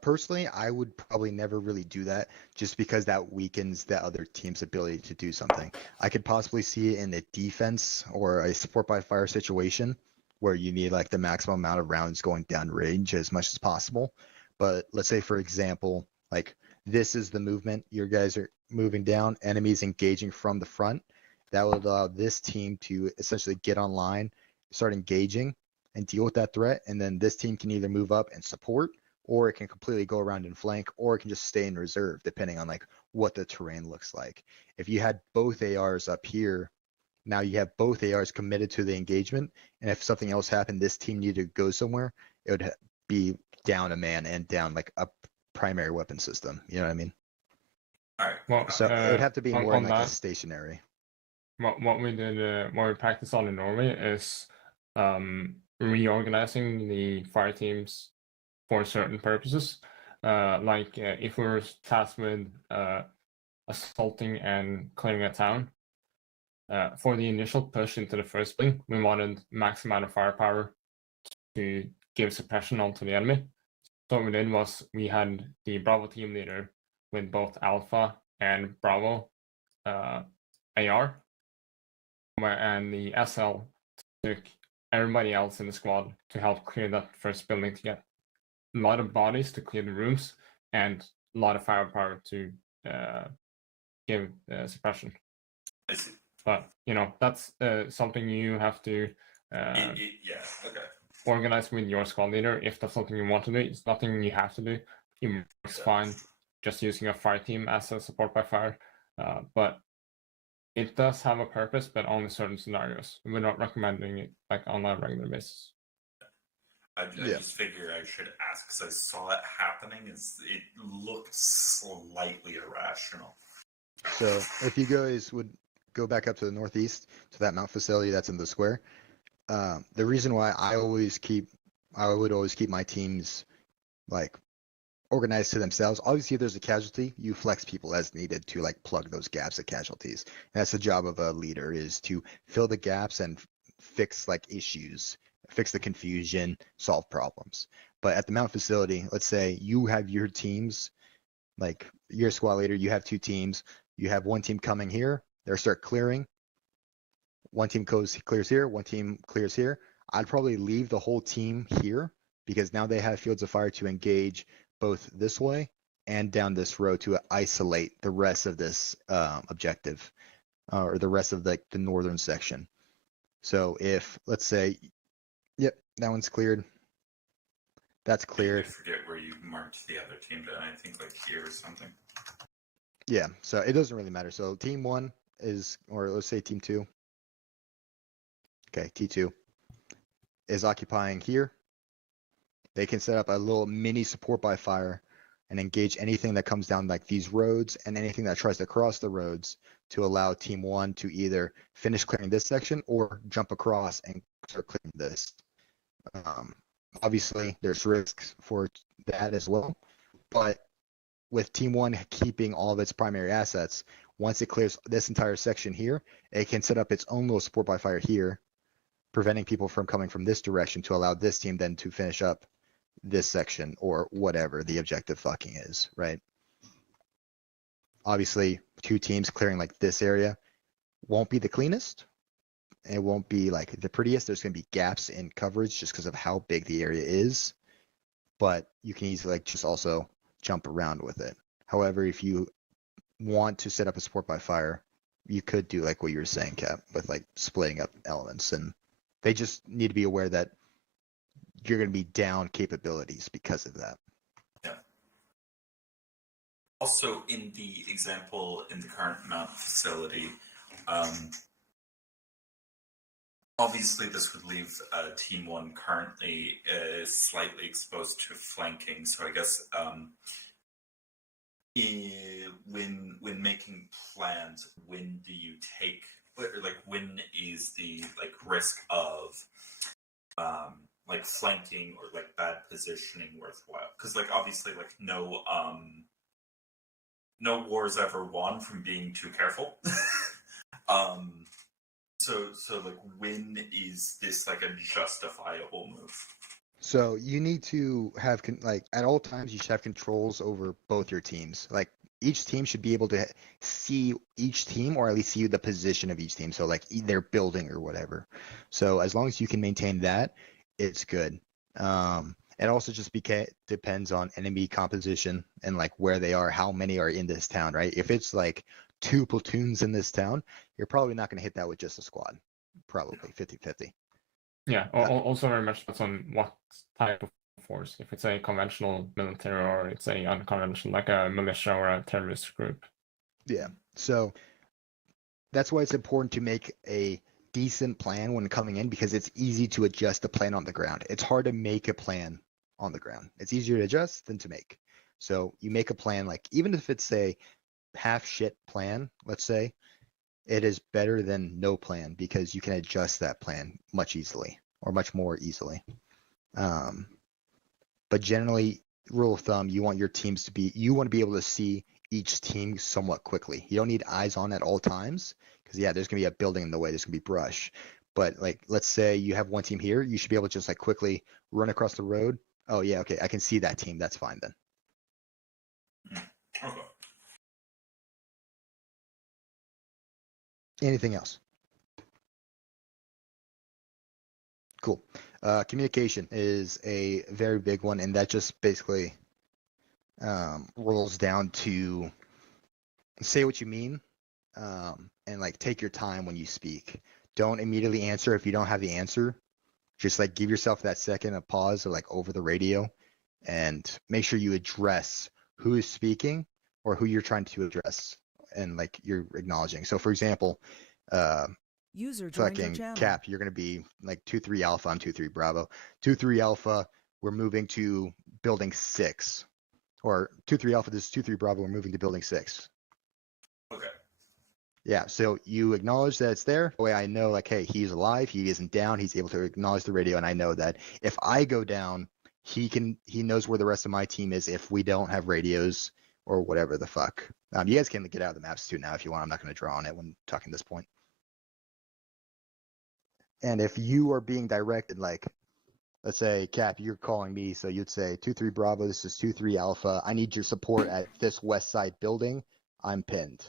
Personally, I would probably never really do that just because that weakens the other team's ability to do something. I could possibly see it in a defense or a support by fire situation where you need like the maximum amount of rounds going down range as much as possible. But let's say, for example, like this is the movement. Your guys are moving down, enemies engaging from the front. That would allow this team to essentially get online, start engaging, and deal with that threat. And then this team can either move up and support, or it can completely go around and flank, or it can just stay in reserve, depending on like what the terrain looks like. If you had both ARs up here, now you have both ARs committed to the engagement, and if something else happened, this team needed to go somewhere, it would be down a man and down like a primary weapon system. You know what I mean? All right. Well, So it would have to be more in on like a that, stationary. what we did, what we practiced on in Norway is reorganizing the fire teams for certain purposes. If we were tasked with assaulting and clearing a town, for the initial push into the first building, we wanted max amount of firepower to give suppression onto the enemy. So what we did was we had the Bravo team leader with both Alpha and Bravo AR, and the SL took everybody else in the squad to help clear that first building to get a lot of bodies to clear the rooms and a lot of firepower to give suppression. I see. But that's something you have to organize with your squad leader. If that's something you want to do, it's nothing you have to do. It works fine just using a fire team as a support by fire. But it does have a purpose, but only certain scenarios. We're not recommending it like on a regular basis. I just figure I should ask because I saw it happening. It looked slightly irrational. So if you guys would go back up to the northeast to that mount facility that's in the square, the reason why I would always keep my teams like organized to themselves. Obviously, if there's a casualty, you flex people as needed to like plug those gaps of casualties. And that's the job of a leader, is to fill the gaps and fix like issues, fix the confusion, solve problems. But at the mount facility, let's say you have your teams, like your squad leader, you have 2 teams. You have one team coming here, they start clearing. One team clears here, one team clears here. I'd probably leave the whole team here because now they have fields of fire to engage both this way and down this road to isolate the rest of this objective, or the rest of the northern section. So if, let's say, yep, that one's cleared. That's cleared. I forget where you marked the other team, but I think like here or something. Yeah, so it doesn't really matter. So team 1 is, or let's say team 2. Okay, T2 is occupying here. They can set up a little mini support by fire and engage anything that comes down like these roads and anything that tries to cross the roads to allow team 1 to either finish clearing this section or jump across and start clearing this. Obviously, there's risks for that as well, but with team 1 keeping all of its primary assets, once it clears this entire section here, it can set up its own little support by fire here, preventing people from coming from this direction to allow this team then to finish up this section or whatever the objective fucking is, right? Obviously, 2 teams clearing like this area won't be the cleanest. It won't be like the prettiest. There's going to be gaps in coverage just because of how big the area is, but you can easily like just also jump around with it. However, if you want to set up a support by fire, you could do like what you were saying, Cap, with like splitting up elements, and they just need to be aware that you're going to be down capabilities because of that. Yeah. Also, in the example in the current mount facility, obviously this would leave Team 1 currently slightly exposed to flanking, so I guess when making plans, when do you take, like, when is the like risk of like flanking or like bad positioning worthwhile? Because like obviously like no war's ever won from being too careful. So like when is this like a justifiable move? So you need to have like at all times you should have controls over both your teams. Like each team should be able to see each team, or at least see the position of each team. So like their building or whatever. So as long as you can maintain that, it's good. It also just depends on enemy composition and like where they are, how many are in this town, right? If it's like 2 platoons in this town, you're probably not going to hit that with just a squad. Probably 50-50. Yeah, also very much depends on what type of force. If it's a conventional military or it's a unconventional, like a militia or a terrorist group. Yeah, so that's why it's important to make a decent plan when coming in, because it's easy to adjust the plan on the ground. It's hard to make a plan on the ground. It's easier to adjust than to make. So you make a plan, like even if it's a half shit plan, let's say, it is better than no plan because you can adjust that plan much more easily. But generally, rule of thumb, you want to be able to see each team somewhat quickly. You don't need eyes on at all times because yeah, there's gonna be a building in the way, there's gonna be brush. But like, let's say you have one team here, you should be able to just like quickly run across the road. Oh yeah, okay, I can see that team. That's fine then. Okay. Anything else? Cool. Communication is a very big one, and that just basically rolls down to say what you mean, and like take your time when you speak. Don't immediately answer if you don't have the answer. Just like give yourself that second of pause or like over the radio, and make sure you address who is speaking or who you're trying to address, and like you're acknowledging. So for example, User joined your fucking channel. Cap, you're gonna be like 2-3 Alpha, I'm 2-3 Bravo. 2-3 Alpha, we're moving to building 6. Or 2-3 Alpha, this is 2-3 Bravo, we're moving to building 6. Okay. Yeah, so you acknowledge that it's there. The way I know, like, hey, he's alive, he isn't down, he's able to acknowledge the radio, and I know that if I go down, he knows where the rest of my team is if we don't have radios or whatever the fuck. You guys can get out of the maps too now if you want. I'm not going to draw on it when talking this point. And if you are being directed, like, let's say, Cap, you're calling me, so you'd say, 2-3 Bravo, this is 2-3 Alpha, I need your support at this west side building, I'm pinned.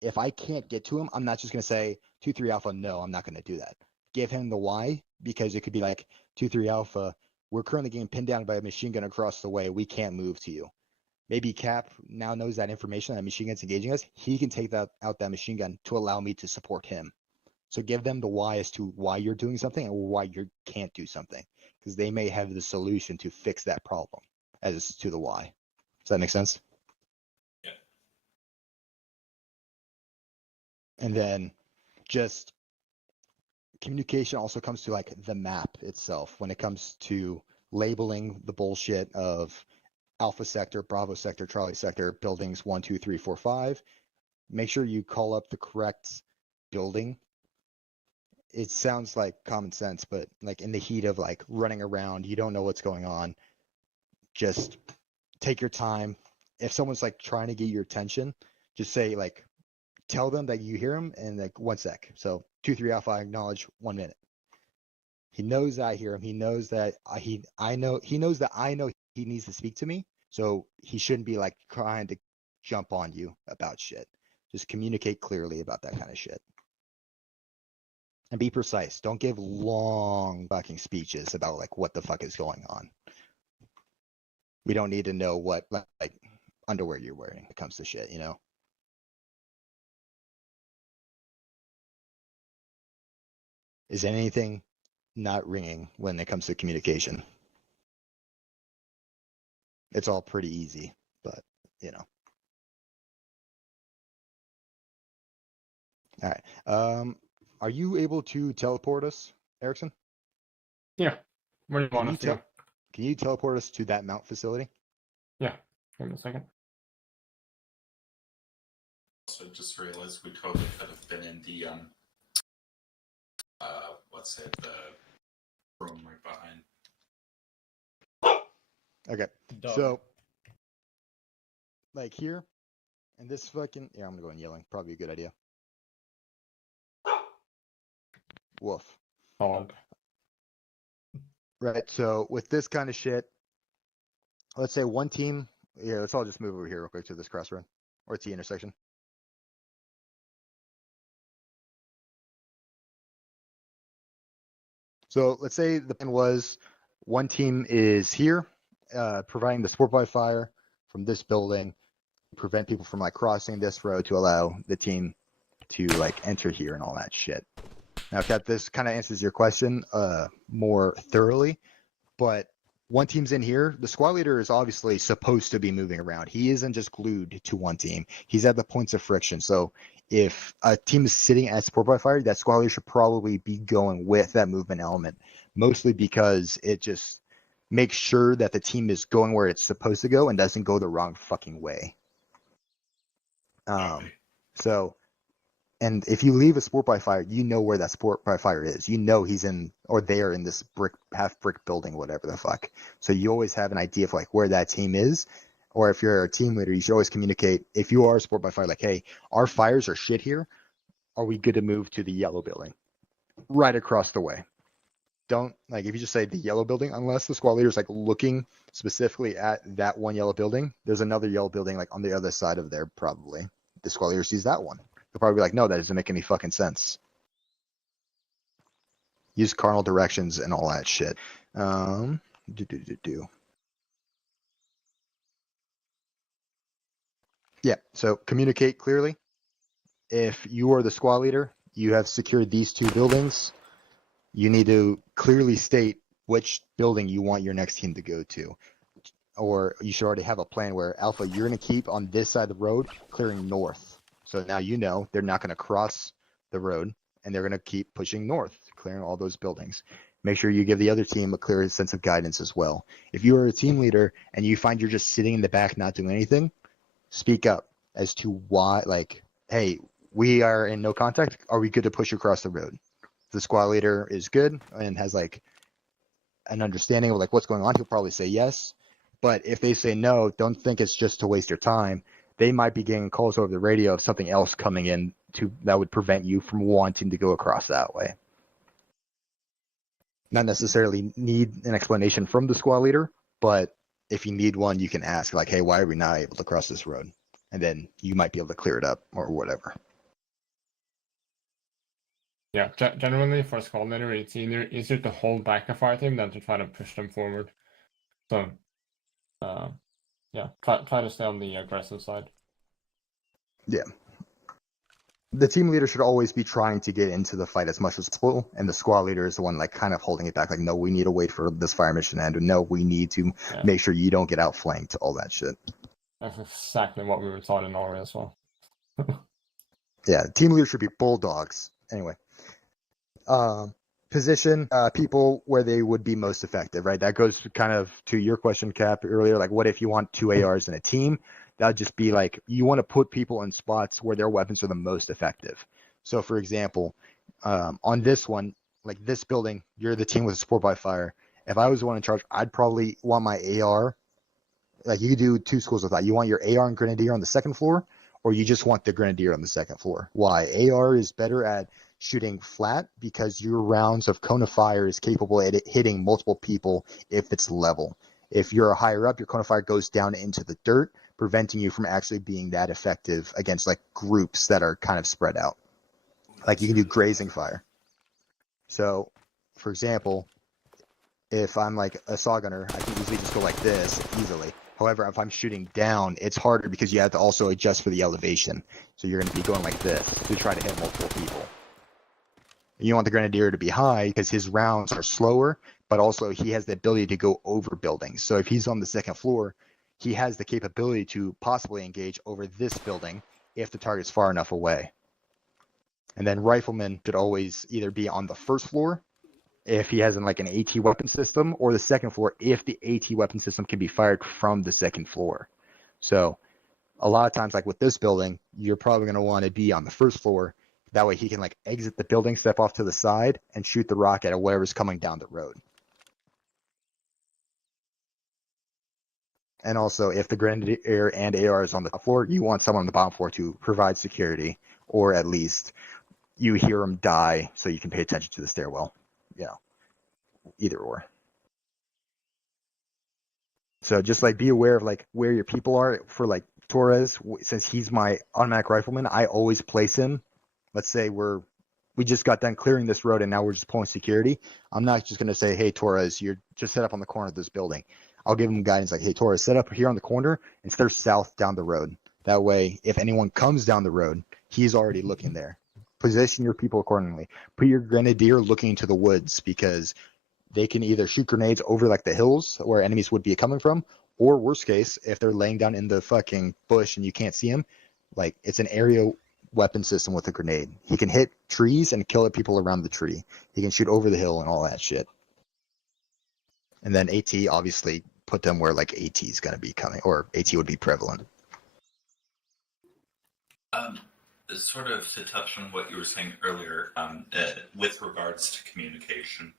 If I can't get to him, I'm not just going to say 2-3 Alpha, no, I'm not going to do that. Give him the why, because it could be like 2-3 Alpha, we're currently getting pinned down by a machine gun across the way, we can't move to you. Maybe Cap now knows that information, that machine gun's engaging us, he can take out that machine gun to allow me to support him. So give them the why as to why you're doing something or why you can't do something, because they may have the solution to fix that problem as to the why. Does that make sense? Yeah. And then just communication also comes to like the map itself when it comes to labeling the bullshit of Alpha Sector, Bravo Sector, Charlie Sector, buildings 1, 2, 3, 4, 5. Make sure you call up the correct building. It sounds like common sense, but like in the heat of like running around, you don't know what's going on. Just take your time. If someone's like trying to get your attention, just say like, tell them that you hear him and like 1 sec. So 2-3 Alpha, I acknowledge 1 minute. He knows I hear him. He knows that he knows that I know he needs to speak to me. So he shouldn't be like trying to jump on you about shit. Just communicate clearly about that kind of shit. And be precise. Don't give long fucking speeches about like what the fuck is going on. We don't need to know what like underwear you're wearing when it comes to shit, you know? Is anything not ringing when it comes to communication? It's all pretty easy, but you know. All right. Are you able to teleport us, Erickson? Yeah. Where do you want us to go? Can you teleport us to that mount facility? Yeah. Give me a second. also just realized we totally could have been in the what's it, the room right behind. Okay, so like here, and this fucking I'm gonna go in yelling. Probably a good idea. Woof. Oh. Right. So with this kind of shit, let's say one team. Yeah, let's all just move over here real quick to this crossroad or T intersection. So let's say the plan was one team is here, providing the support by fire from this building, prevent people from like crossing this road to allow the team to like enter here and all that shit. Now, Kat, this kind of answers your question more thoroughly, but one team's in here. The squad leader is obviously supposed to be moving around. He isn't just glued to one team. He's at the points of friction. So if a team is sitting at support by fire, that squad leader should probably be going with that movement element, mostly because it just makes sure that the team is going where it's supposed to go and doesn't go the wrong fucking way. So, and if you leave a support by fire, you know where that support by fire is. You know he's in, or they're in this half brick building, whatever the fuck. So you always have an idea of like where that team is. Or if you're a team leader, you should always communicate. If you are a support by fire, like, hey, our fires are shit here. Are we good to move to the yellow building? Right across the way. Don't, like, if you just say the yellow building, unless the squad leader is like looking specifically at that one yellow building, there's another yellow building like on the other side of there probably. The squad leader sees that one. They'll probably be like, no, that doesn't make any fucking sense. Use cardinal directions and all that shit. Yeah, so communicate clearly. If you are the squad leader, you have secured these two buildings, you need to clearly state which building you want your next team to go to. Or you should already have a plan where, Alpha, you're going to keep on this side of the road, clearing north. So now you know they're not going to cross the road, and they're going to keep pushing north, clearing all those buildings. Make sure you give the other team a clear sense of guidance as well. If you are a team leader and you find you're just sitting in the back not doing anything, speak up as to why, like, hey, we are in no contact. Are we good to push across the road? If the squad leader is good and has like an understanding of like what's going on, he'll probably say yes. But if they say no, don't think it's just to waste your time. They might be getting calls over the radio of something else coming in that would prevent you from wanting to go across that way. Not necessarily need an explanation from the squad leader, but if you need one, you can ask like, hey, why are we not able to cross this road? And then you might be able to clear it up or whatever. Yeah, generally for a squad leader, it's easier to hold back a fire team than to try to push them forward. So, yeah, try to stay on the aggressive side. Yeah. The team leader should always be trying to get into the fight as much as possible, and the squad leader is the one like kind of holding it back. Like, no, we need to wait for this fire mission to end. No, we need to make sure you don't get outflanked. All that shit. That's exactly what we were taught in Norway as well. Yeah, team leader should be bulldogs. Anyway, position people where they would be most effective, right? That goes kind of to your question, Cap, earlier. Like, what if you want 2 ARs in a team? That would just be like, you want to put people in spots where their weapons are the most effective. So, for example, on this one, like this building, you're the team with support by fire. If I was the one in charge, I'd probably want my AR. Like, you could do 2 schools of thought. You want your AR and Grenadier on the second floor, or you just want the Grenadier on the second floor. Why? AR is better at shooting flat because your rounds of cone of fire is capable at hitting multiple people if it's level. If you're higher up, your cone of fire goes down into the dirt, preventing you from actually being that effective against like groups that are kind of spread out. Like, you can do grazing fire. So, for example, if I'm like a saw gunner, I can easily just go like this easily. However, if I'm shooting down, it's harder because you have to also adjust for the elevation. So you're going to be going like this to try to hit multiple people. You want the Grenadier to be high because his rounds are slower, but also he has the ability to go over buildings. So if he's on the second floor, he has the capability to possibly engage over this building if the target's far enough away. And then Rifleman should always either be on the first floor if he has like an AT weapon system, or the second floor if the AT weapon system can be fired from the second floor. So a lot of times, like with this building, you're probably going to want to be on the first floor. That way he can like exit the building, step off to the side, and shoot the rocket at whatever's coming down the road. And also, if the Grenadier and AR is on the top floor, you want someone on the bottom floor to provide security, or at least you hear them die so you can pay attention to the stairwell. You know, either or. So just like be aware of like where your people are. For like Torres, since he's my automatic rifleman, I always place him. Let's say we just got done clearing this road and now we're just pulling security. I'm not just going to say, hey, Torres, you're just set up on the corner of this building. I'll give him guidance like, hey, Torres, set up here on the corner and steer south down the road. That way, if anyone comes down the road, he's already looking there. Position your people accordingly. Put your Grenadier looking into the woods, because they can either shoot grenades over like the hills where enemies would be coming from, or worst case, if they're laying down in the fucking bush and you can't see them, like it's an aerial weapon system with a grenade. He can hit trees and kill people around the tree. He can shoot over the hill and all that shit. And then AT, obviously put them where like AT is going to be coming, or AT would be prevalent. Sort of to touch on what you were saying earlier, with regards to communication,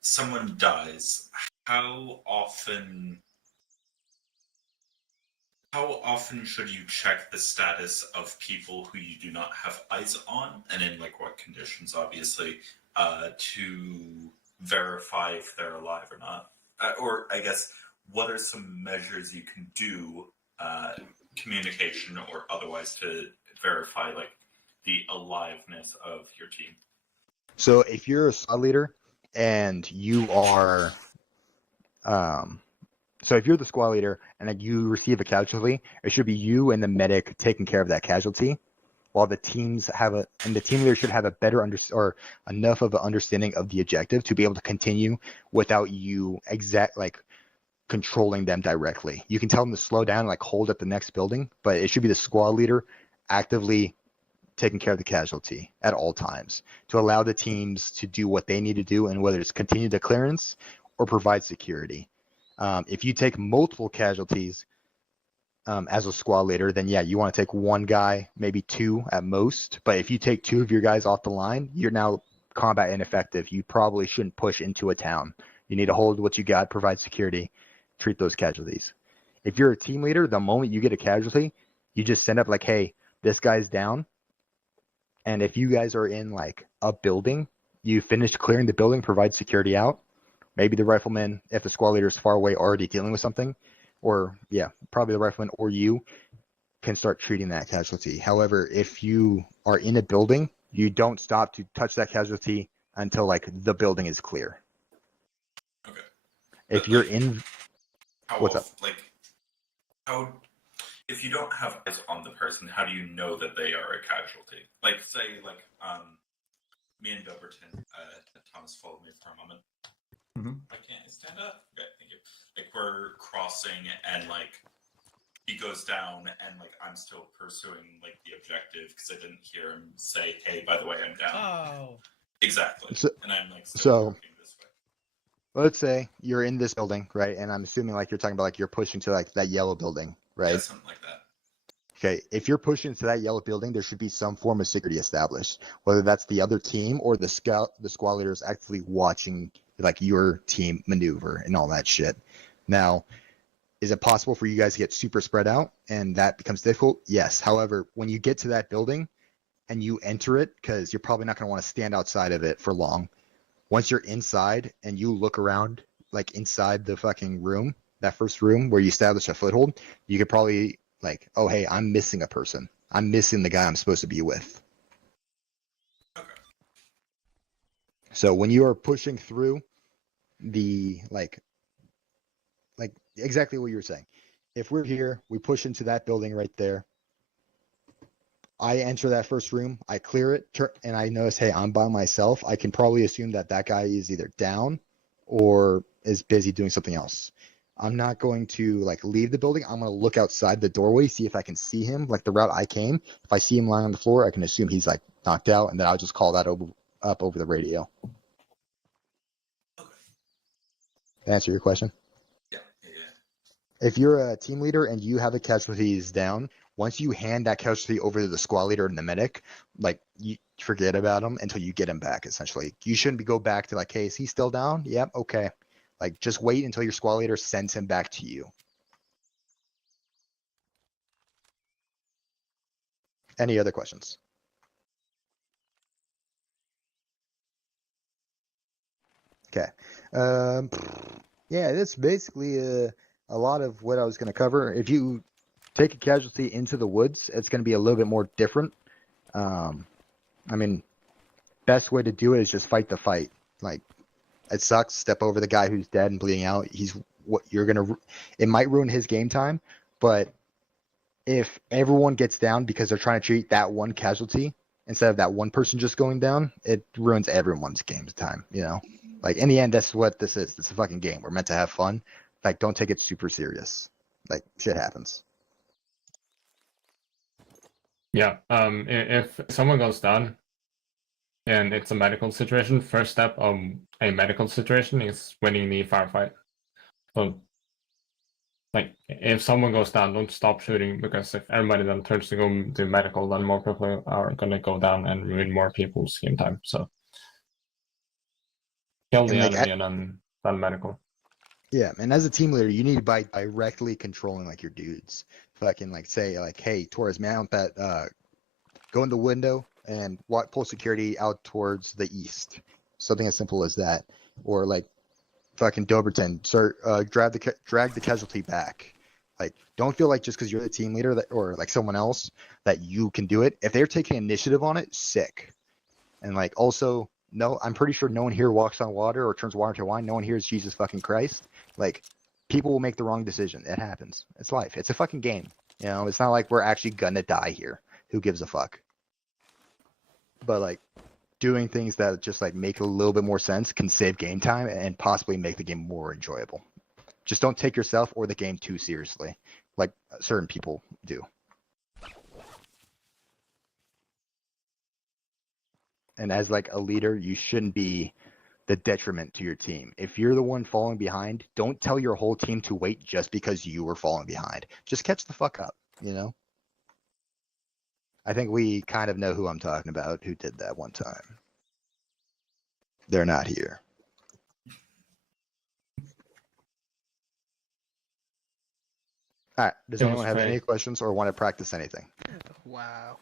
someone dies. How often should you check the status of people who you do not have eyes on, and in like what conditions, obviously, to verify if they're alive or not? Or I guess, what are some measures you can do, communication or otherwise, to verify like the aliveness of your team? So if you're a squad leader and you are, so if you're the squad leader and you receive a casualty, it should be you and the medic taking care of that casualty, while the teams and the team leader should have a better or enough of an understanding of the objective to be able to continue without you controlling them directly. You can tell them to slow down, like hold at the next building, but it should be the squad leader actively taking care of the casualty at all times to allow the teams to do what they need to do, and whether it's continue the clearance or provide security. If you take multiple casualties as a squad leader, then yeah, you want to take one guy, maybe two at most. But if you take two of your guys off the line, you're now combat ineffective. You probably shouldn't push into a town. You need to hold what you got, provide security, treat those casualties. If you're a team leader, the moment you get a casualty, you just send up like, hey, this guy's down. And if you guys are in like a building, you finish clearing the building, provide security out. Maybe the rifleman, if the squad leader is far away already dealing with something, or yeah, probably the rifleman or you can start treating that casualty. However, if you are in a building, you don't stop to touch that casualty until like the building is clear. Okay. If but, you're like, in, what's up? Like, how, if you don't have eyes on the person, how do you know that they are a casualty? Like, say, like, me and Doberton, Thomas, follow me for a moment. I can't stand up. Okay, thank you. Like, we're crossing, and like he goes down, and like I'm still pursuing like the objective because I didn't hear him say, "Hey, by the way, I'm down." Oh, exactly. So, and I'm like, so working this way. let's say you're in this building, right? And I'm assuming like you're talking about like you're pushing to like that yellow building, right? Yeah, something like that. Okay, if you're pushing to that yellow building, there should be some form of security established, whether that's the other team or the squad leader is actively watching like your team maneuver and all that shit. Now, is it possible for you guys to get super spread out and that becomes difficult? Yes. However, when you get to that building and you enter it, because you're probably not going to want to stand outside of it for long. Once you're inside and you look around, like inside the fucking room, that first room where you establish a foothold, you could probably like, oh, hey, I'm missing a person. I'm missing the guy I'm supposed to be with. Okay. So when you are pushing through the like exactly what you were saying. If we're here, we push into that building right there. I enter that first room, I clear it, and I notice, hey, I'm by myself. I can probably assume that that guy is either down or is busy doing something else. I'm not going to like leave the building. I'm going to look outside the doorway, see if I can see him, like the route I came. If I see him lying on the floor, I can assume he's like knocked out, and then I'll just call that up over the radio. Okay. To answer your question? Yeah. if you're a team leader and you have a casualties down, once you hand that casualty over to the squad leader and the medic, like you forget about him until you get him back. Essentially, you shouldn't go back to like, hey, is he still down? Yep, okay. Like just wait until your squad leader sends him back to you. Any other questions? Okay. Yeah, that's basically a lot of what I was going to cover. If you take a casualty into the woods, it's going to be a little bit more different. I mean, best way to do it is just fight the fight. Like, it sucks. Step over the guy who's dead and bleeding out. It might ruin his game time, but if everyone gets down because they're trying to treat that one casualty instead of that one person just going down, it ruins everyone's game time, you know? Like, in the end, that's what this is. It's a fucking game. We're meant to have fun. Like, don't take it super serious. Like, shit happens. Yeah. If someone goes down and it's a medical situation, first step of a medical situation is winning the firefight. So, like, if someone goes down, don't stop shooting, because if everybody then turns to go do medical, then more people are gonna go down and ruin more people's game time. So, kill the enemy and then medical. Yeah, and as a team leader, you need to by directly controlling like your dudes. Fucking like say like, hey, Torres, mount that. Go in the window and pull security out towards the east. Something as simple as that, or like fucking Doberton, drag the casualty back. Like, don't feel like just because you're the team leader or like someone else that you can do it. If they're taking initiative on it, sick. And like also, no, I'm pretty sure no one here walks on water or turns water into wine. No one here is Jesus fucking Christ. Like, people will make the wrong decision. It happens. It's life. It's a fucking game. You know, it's not like we're actually gonna die here. Who gives a fuck? But like, doing things that just like make a little bit more sense can save game time and possibly make the game more enjoyable. Just don't take yourself or the game too seriously, like certain people do. And as like a leader, you shouldn't be the detriment to your team. If you're the one falling behind, don't tell your whole team to wait just because you were falling behind. Just catch the fuck up, you know? I think we kind of know who I'm talking about, who did that one time. They're not here. All right. Does anyone have any questions or want to practice anything? Wow.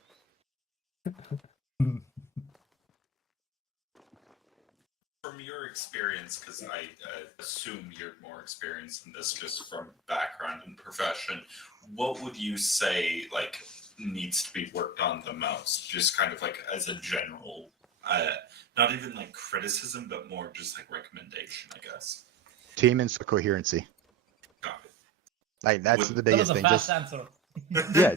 From your experience, because I assume you're more experienced in this just from background and profession, what would you say like needs to be worked on the most? Just kind of like as a general, not even like criticism, but more just like recommendation, I guess. Team and coherency. Got it. Like that's the biggest thing. Just answer. Yeah.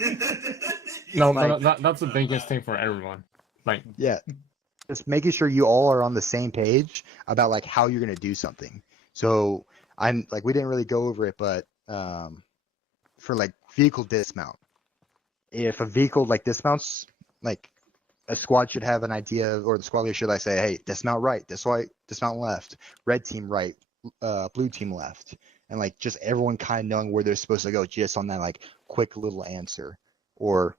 No, like, that's the biggest thing for everyone. Like, yeah. Just making sure you all are on the same page about like how you're gonna do something. So I'm like, we didn't really go over it, but for like vehicle dismount, if a vehicle like dismounts, like a squad should have an idea, or the squad leader should say, hey, dismount right, dismount left, red team right, blue team left, and like just everyone kind of knowing where they're supposed to go just on that like quick little answer. Or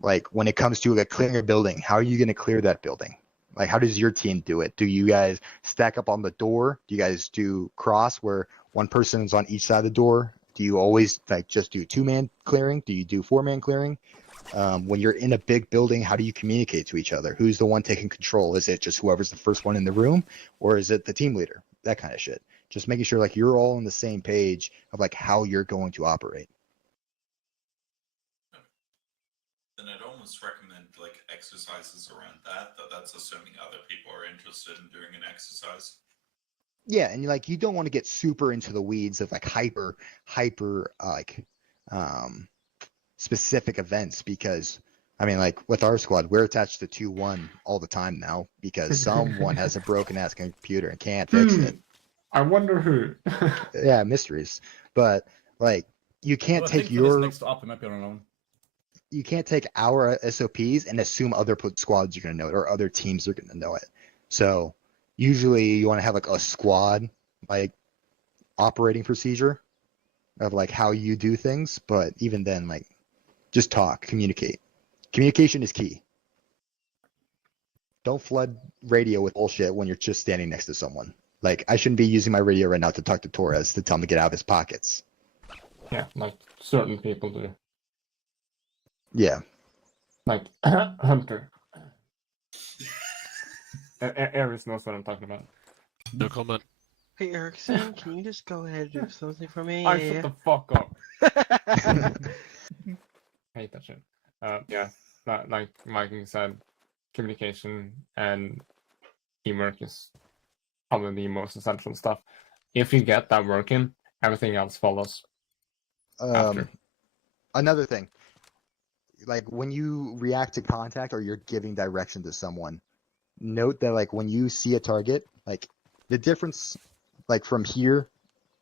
like when it comes to like clearing a building, how are you gonna clear that building? Like, how does your team do it? Do you guys stack up on the door? Do you guys do cross where one person is on each side of the door? Do you always like just do 2-man clearing? Do you do 4-man clearing? When you're in a big building, how do you communicate to each other? Who's the one taking control? Is it just whoever's the first one in the room, or is it the team leader? That kind of shit. Just making sure like you're all on the same page of like how you're going to operate. Then I'd almost recommend like exercises around that, though that's assuming other people are interested in doing an exercise. Yeah, and like you don't want to get super into the weeds of like hyper like specific events, because I mean like with our squad, we're attached to 2-1 all the time now because someone has a broken ass computer and can't fix it. I wonder who. Yeah, mysteries. But like you can't take your next up, it might be alone. You can't take our SOPs and assume other squads are going to know it or other teams are going to know it. So usually you want to have like a squad like operating procedure. of like how you do things, but even then, like, just talk, communicate. Communication is key. Don't flood radio with bullshit when you're just standing next to someone. Like, I shouldn't be using my radio right now to talk to Torres to tell him to get out of his pockets. Yeah, like certain people do. Yeah. Like Hunter. Aries knows what I'm talking about. No comment. Hey Erickson, can you just go ahead and do something for me? Shut the fuck up. Hate that shit. Yeah, like Viking said, communication and teamwork is probably the most essential stuff. If you get that working, everything else follows after. Another thing, like when you react to contact or you're giving direction to someone, note that like when you see a target, like the difference, like from here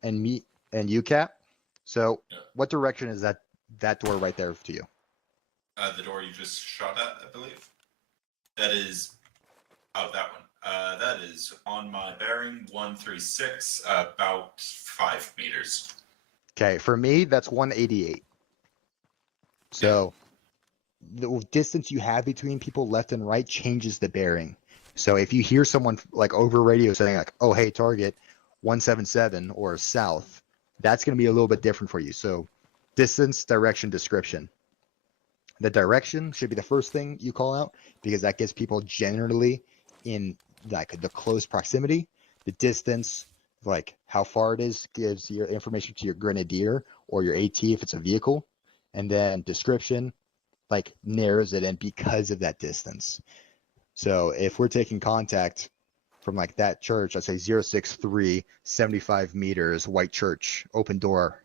and me and you, Cap. So, what direction is that door right there to you? The door you just shot at, I believe. That is. Oh, that one. That is on my bearing 136, about 5 meters. Okay, for me, that's 188. So the distance you have between people left and right changes the bearing. So if you hear someone like over radio saying like, "Oh, hey, target 177 or south," that's going to be a little bit different for you. So distance, direction, description. The direction should be the first thing you call out because that gives people generally in like the close proximity. The distance, like how far it is, gives your information to your grenadier or your AT if it's a vehicle. And then description, like narrows it in because of that distance. So if we're taking contact from like that church, I'd say 063, 75 meters, white church, open door.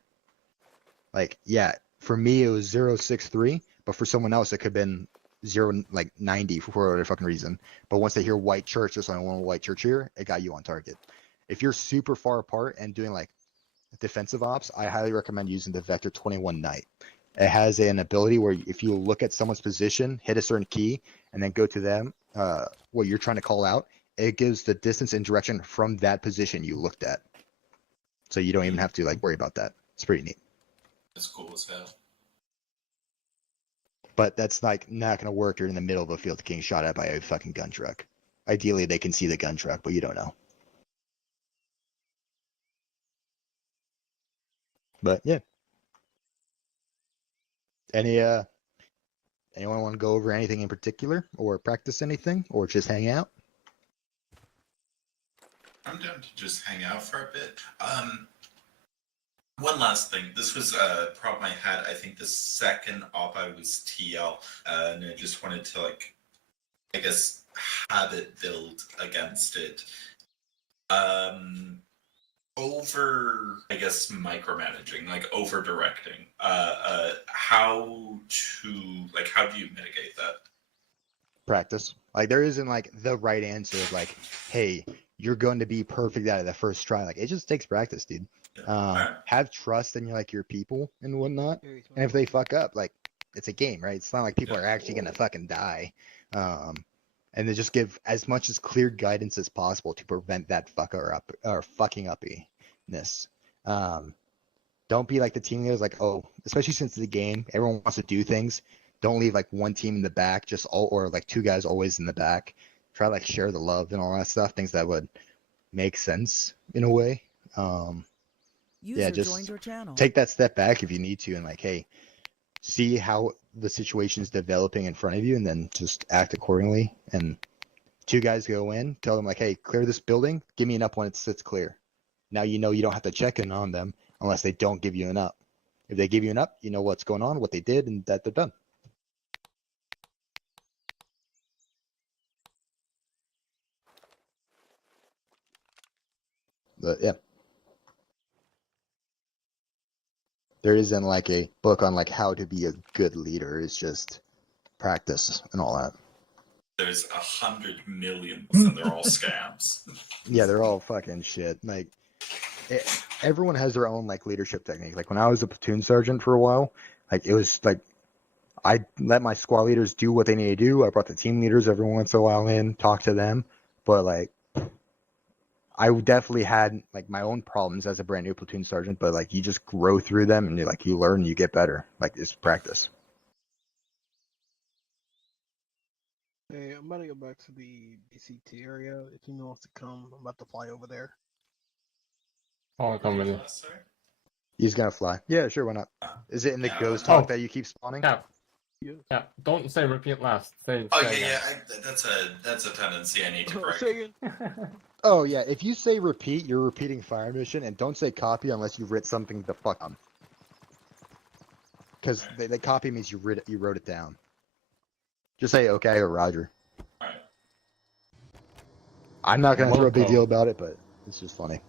Like, yeah, for me it was 063, but for someone else it could have been 90 for whatever fucking reason. But once they hear white church, there's only one white church here, it got you on target. If you're super far apart and doing like defensive ops, I highly recommend using the Vector 21 Knight. It has an ability where if you look at someone's position, hit a certain key, and then go to them, what you're trying to call out, it gives the distance and direction from that position you looked at. So you don't even have to like worry about that. It's pretty neat. That's cool as hell. But that's like not going to work. You're in the middle of a field getting shot at by a fucking gun truck. Ideally, they can see the gun truck, but you don't know. But yeah. Anyone want to go over anything in particular or practice anything or just hang out? I'm down to just hang out for a bit. One last thing. This was a problem I had. I think the second op I was TL, and I just wanted to like, I guess, habit build against it. Over, I guess, micromanaging, like over directing. How do you mitigate that? Practice. Like there isn't like the right answer of like, hey, you're going to be perfect out of the first try. Like it just takes practice, dude. Have trust in your people and whatnot. And if they fuck up, like it's a game, right? It's not like people are actually gonna fucking die. And they just give as much as clear guidance as possible to prevent that fucking uppiness. Don't be like the team leaders, like, oh, especially since it's a game, everyone wants to do things. Don't leave like one team in the back, or like two guys always in the back. Try to like share the love and all that stuff, things that would make sense in a way. Yeah, just take that step back if you need to, and like, hey, see how the situation is developing in front of you, and then just act accordingly. And two guys go in, tell them like, hey, clear this building, give me an up when it sits clear. Now you know you don't have to check in on them unless they don't give you an up. If they give you an up, you know what's going on, what they did, and that they're done. But yeah. There isn't like a book on like how to be a good leader. It's just practice and all that. There's 100 million and they're all scams. Yeah, they're all fucking shit. Like everyone has their own like leadership technique. Like when I was a platoon sergeant for a while, like it was like I let my squad leaders do what they need to do. I brought the team leaders every once in a while in, talk to them, but like I definitely had like my own problems as a brand new platoon sergeant, but like you just grow through them and you learn and you get better. Like it's practice. Hey, I'm about to go back to the BCT area. If anyone wants to come, I'm about to fly over there. I'll come with you. He's gonna fly. Yeah, sure, why not? Is it in the Yeah, ghost oh. talk that you keep spawning? Yeah. Yes. Yeah. Don't say repeat last. Say. Oh say yeah, again. yeah. That's a tendency I need to break. Say again. Oh yeah, if you say repeat, you're repeating fire mission, and don't say copy unless you've written something the fuck on. Because the copy means you wrote it down. Just say okay or Roger. Alright. I'm not gonna throw a big Welcome. deal about it, but it's just funny.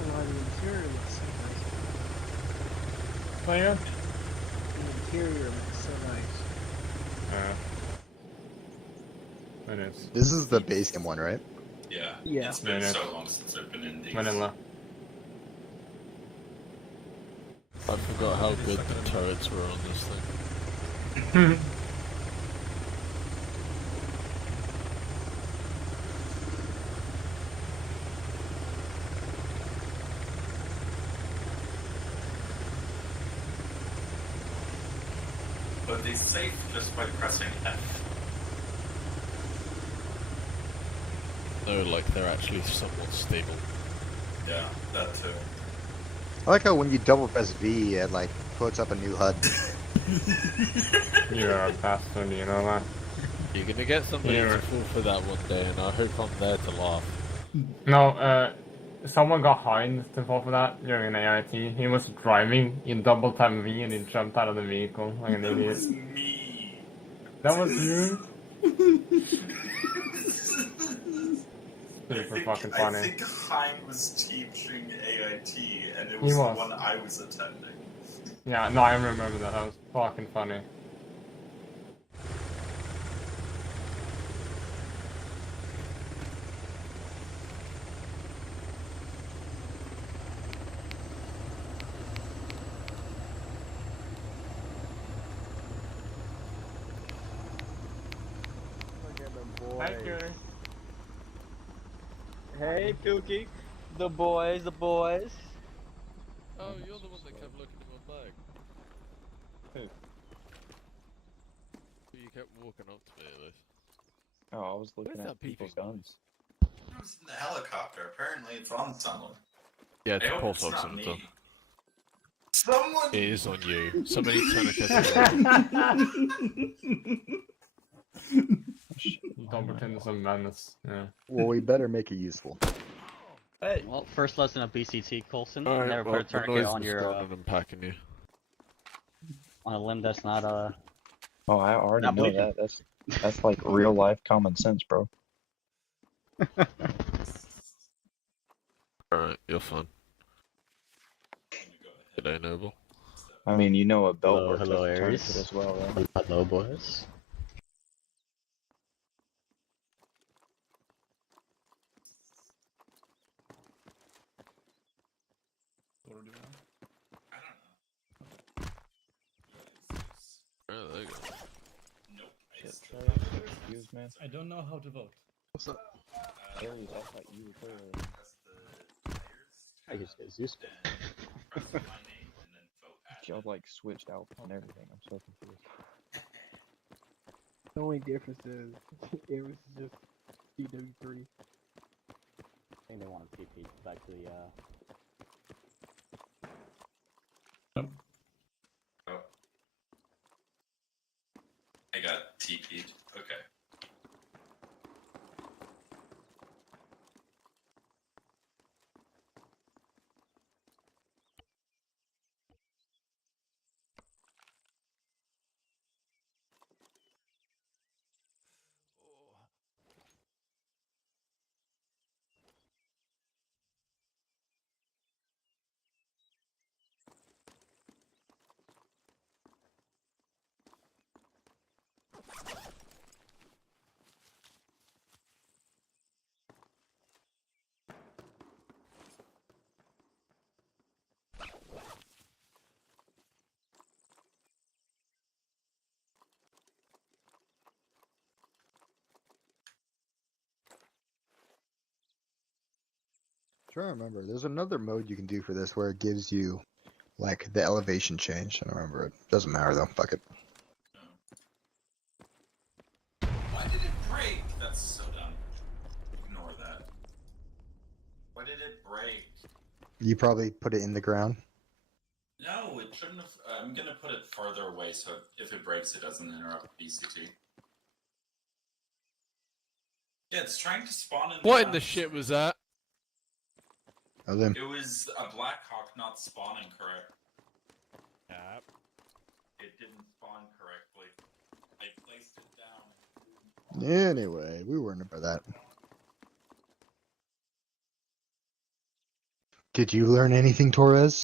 Oh, the interior looks so nice. Say again? The interior looks so nice. It is. This is the base game one, right? Yeah. Yeah. It's been Yeah. so long since I've been in these. Vanilla. I forgot how good the turrets were on this thing. But they safe just by pressing F. No, like they're actually somewhat stable. Yeah, that too. I like how when you double press V, it like puts up a new HUD. You're a bastard, you know that? You're gonna get somebody Yeah. to fall for that one day, and I hope I'm there to laugh. No, someone got fined to fall for that during an AIT. He was driving in double time V and he jumped out of the vehicle like an That idiot. was me. That was you? Super fucking I funny. think Hein was teaching AIT, and it He was the was. one I was attending. Yeah, no, I remember that. That was fucking funny. Look at the boys. Thank you. Hey, Kookie. The boys, the boys. Oh, you're the one that kept looking in my bag. Who? Who you kept walking up to me with. Oh, I was looking Where's at that people's beeping guns. I was in the helicopter. Apparently, it's on someone. Yeah, I it's hope Paul it's not Foxon. me. Someone. It is on you. Somebody turn a kettle. Don't pretend it's a menace. Yeah. Well, we better make it useful. Hey. Well, first lesson of BCT, Colson. Alright, Never well, put a the tourniquet noise on was your gone and I'm packing you. on a limb that's not Oh, I already Not know bleeding. that. That's like real life common sense, bro. Alright, you're fine. G'day, Noble. I mean, you know a belt Hello, works hello, as a tourniquet Aries. as well, right? Hello, boys. I don't know. Oh, there you go. Shit, sorry, I'm so confused, man. I don't know how to vote. What's up? Aries, I thought you were there. I guess it's useful. Y'all like switched out and everything. I'm so confused. The only difference is Aries is just CW3. I think they want to PP back to the Oh. I got TP'd. Okay. Trying to remember. There's another mode you can do for this where it gives you like the elevation change. I don't remember it. Doesn't matter though. Fuck it. Why did it break? That's so dumb. Ignore that. Why did it break? You probably put it in the ground. No, it shouldn't have. I'm gonna put it farther away so if it breaks, it doesn't interrupt BCT. Yeah, it's trying to spawn in. What in the shit was that? Oh, then. It was a Blackhawk not spawning correct. Yep. It didn't spawn correctly. I placed it down. Anyway, we weren't about that. Did you learn anything, Torres?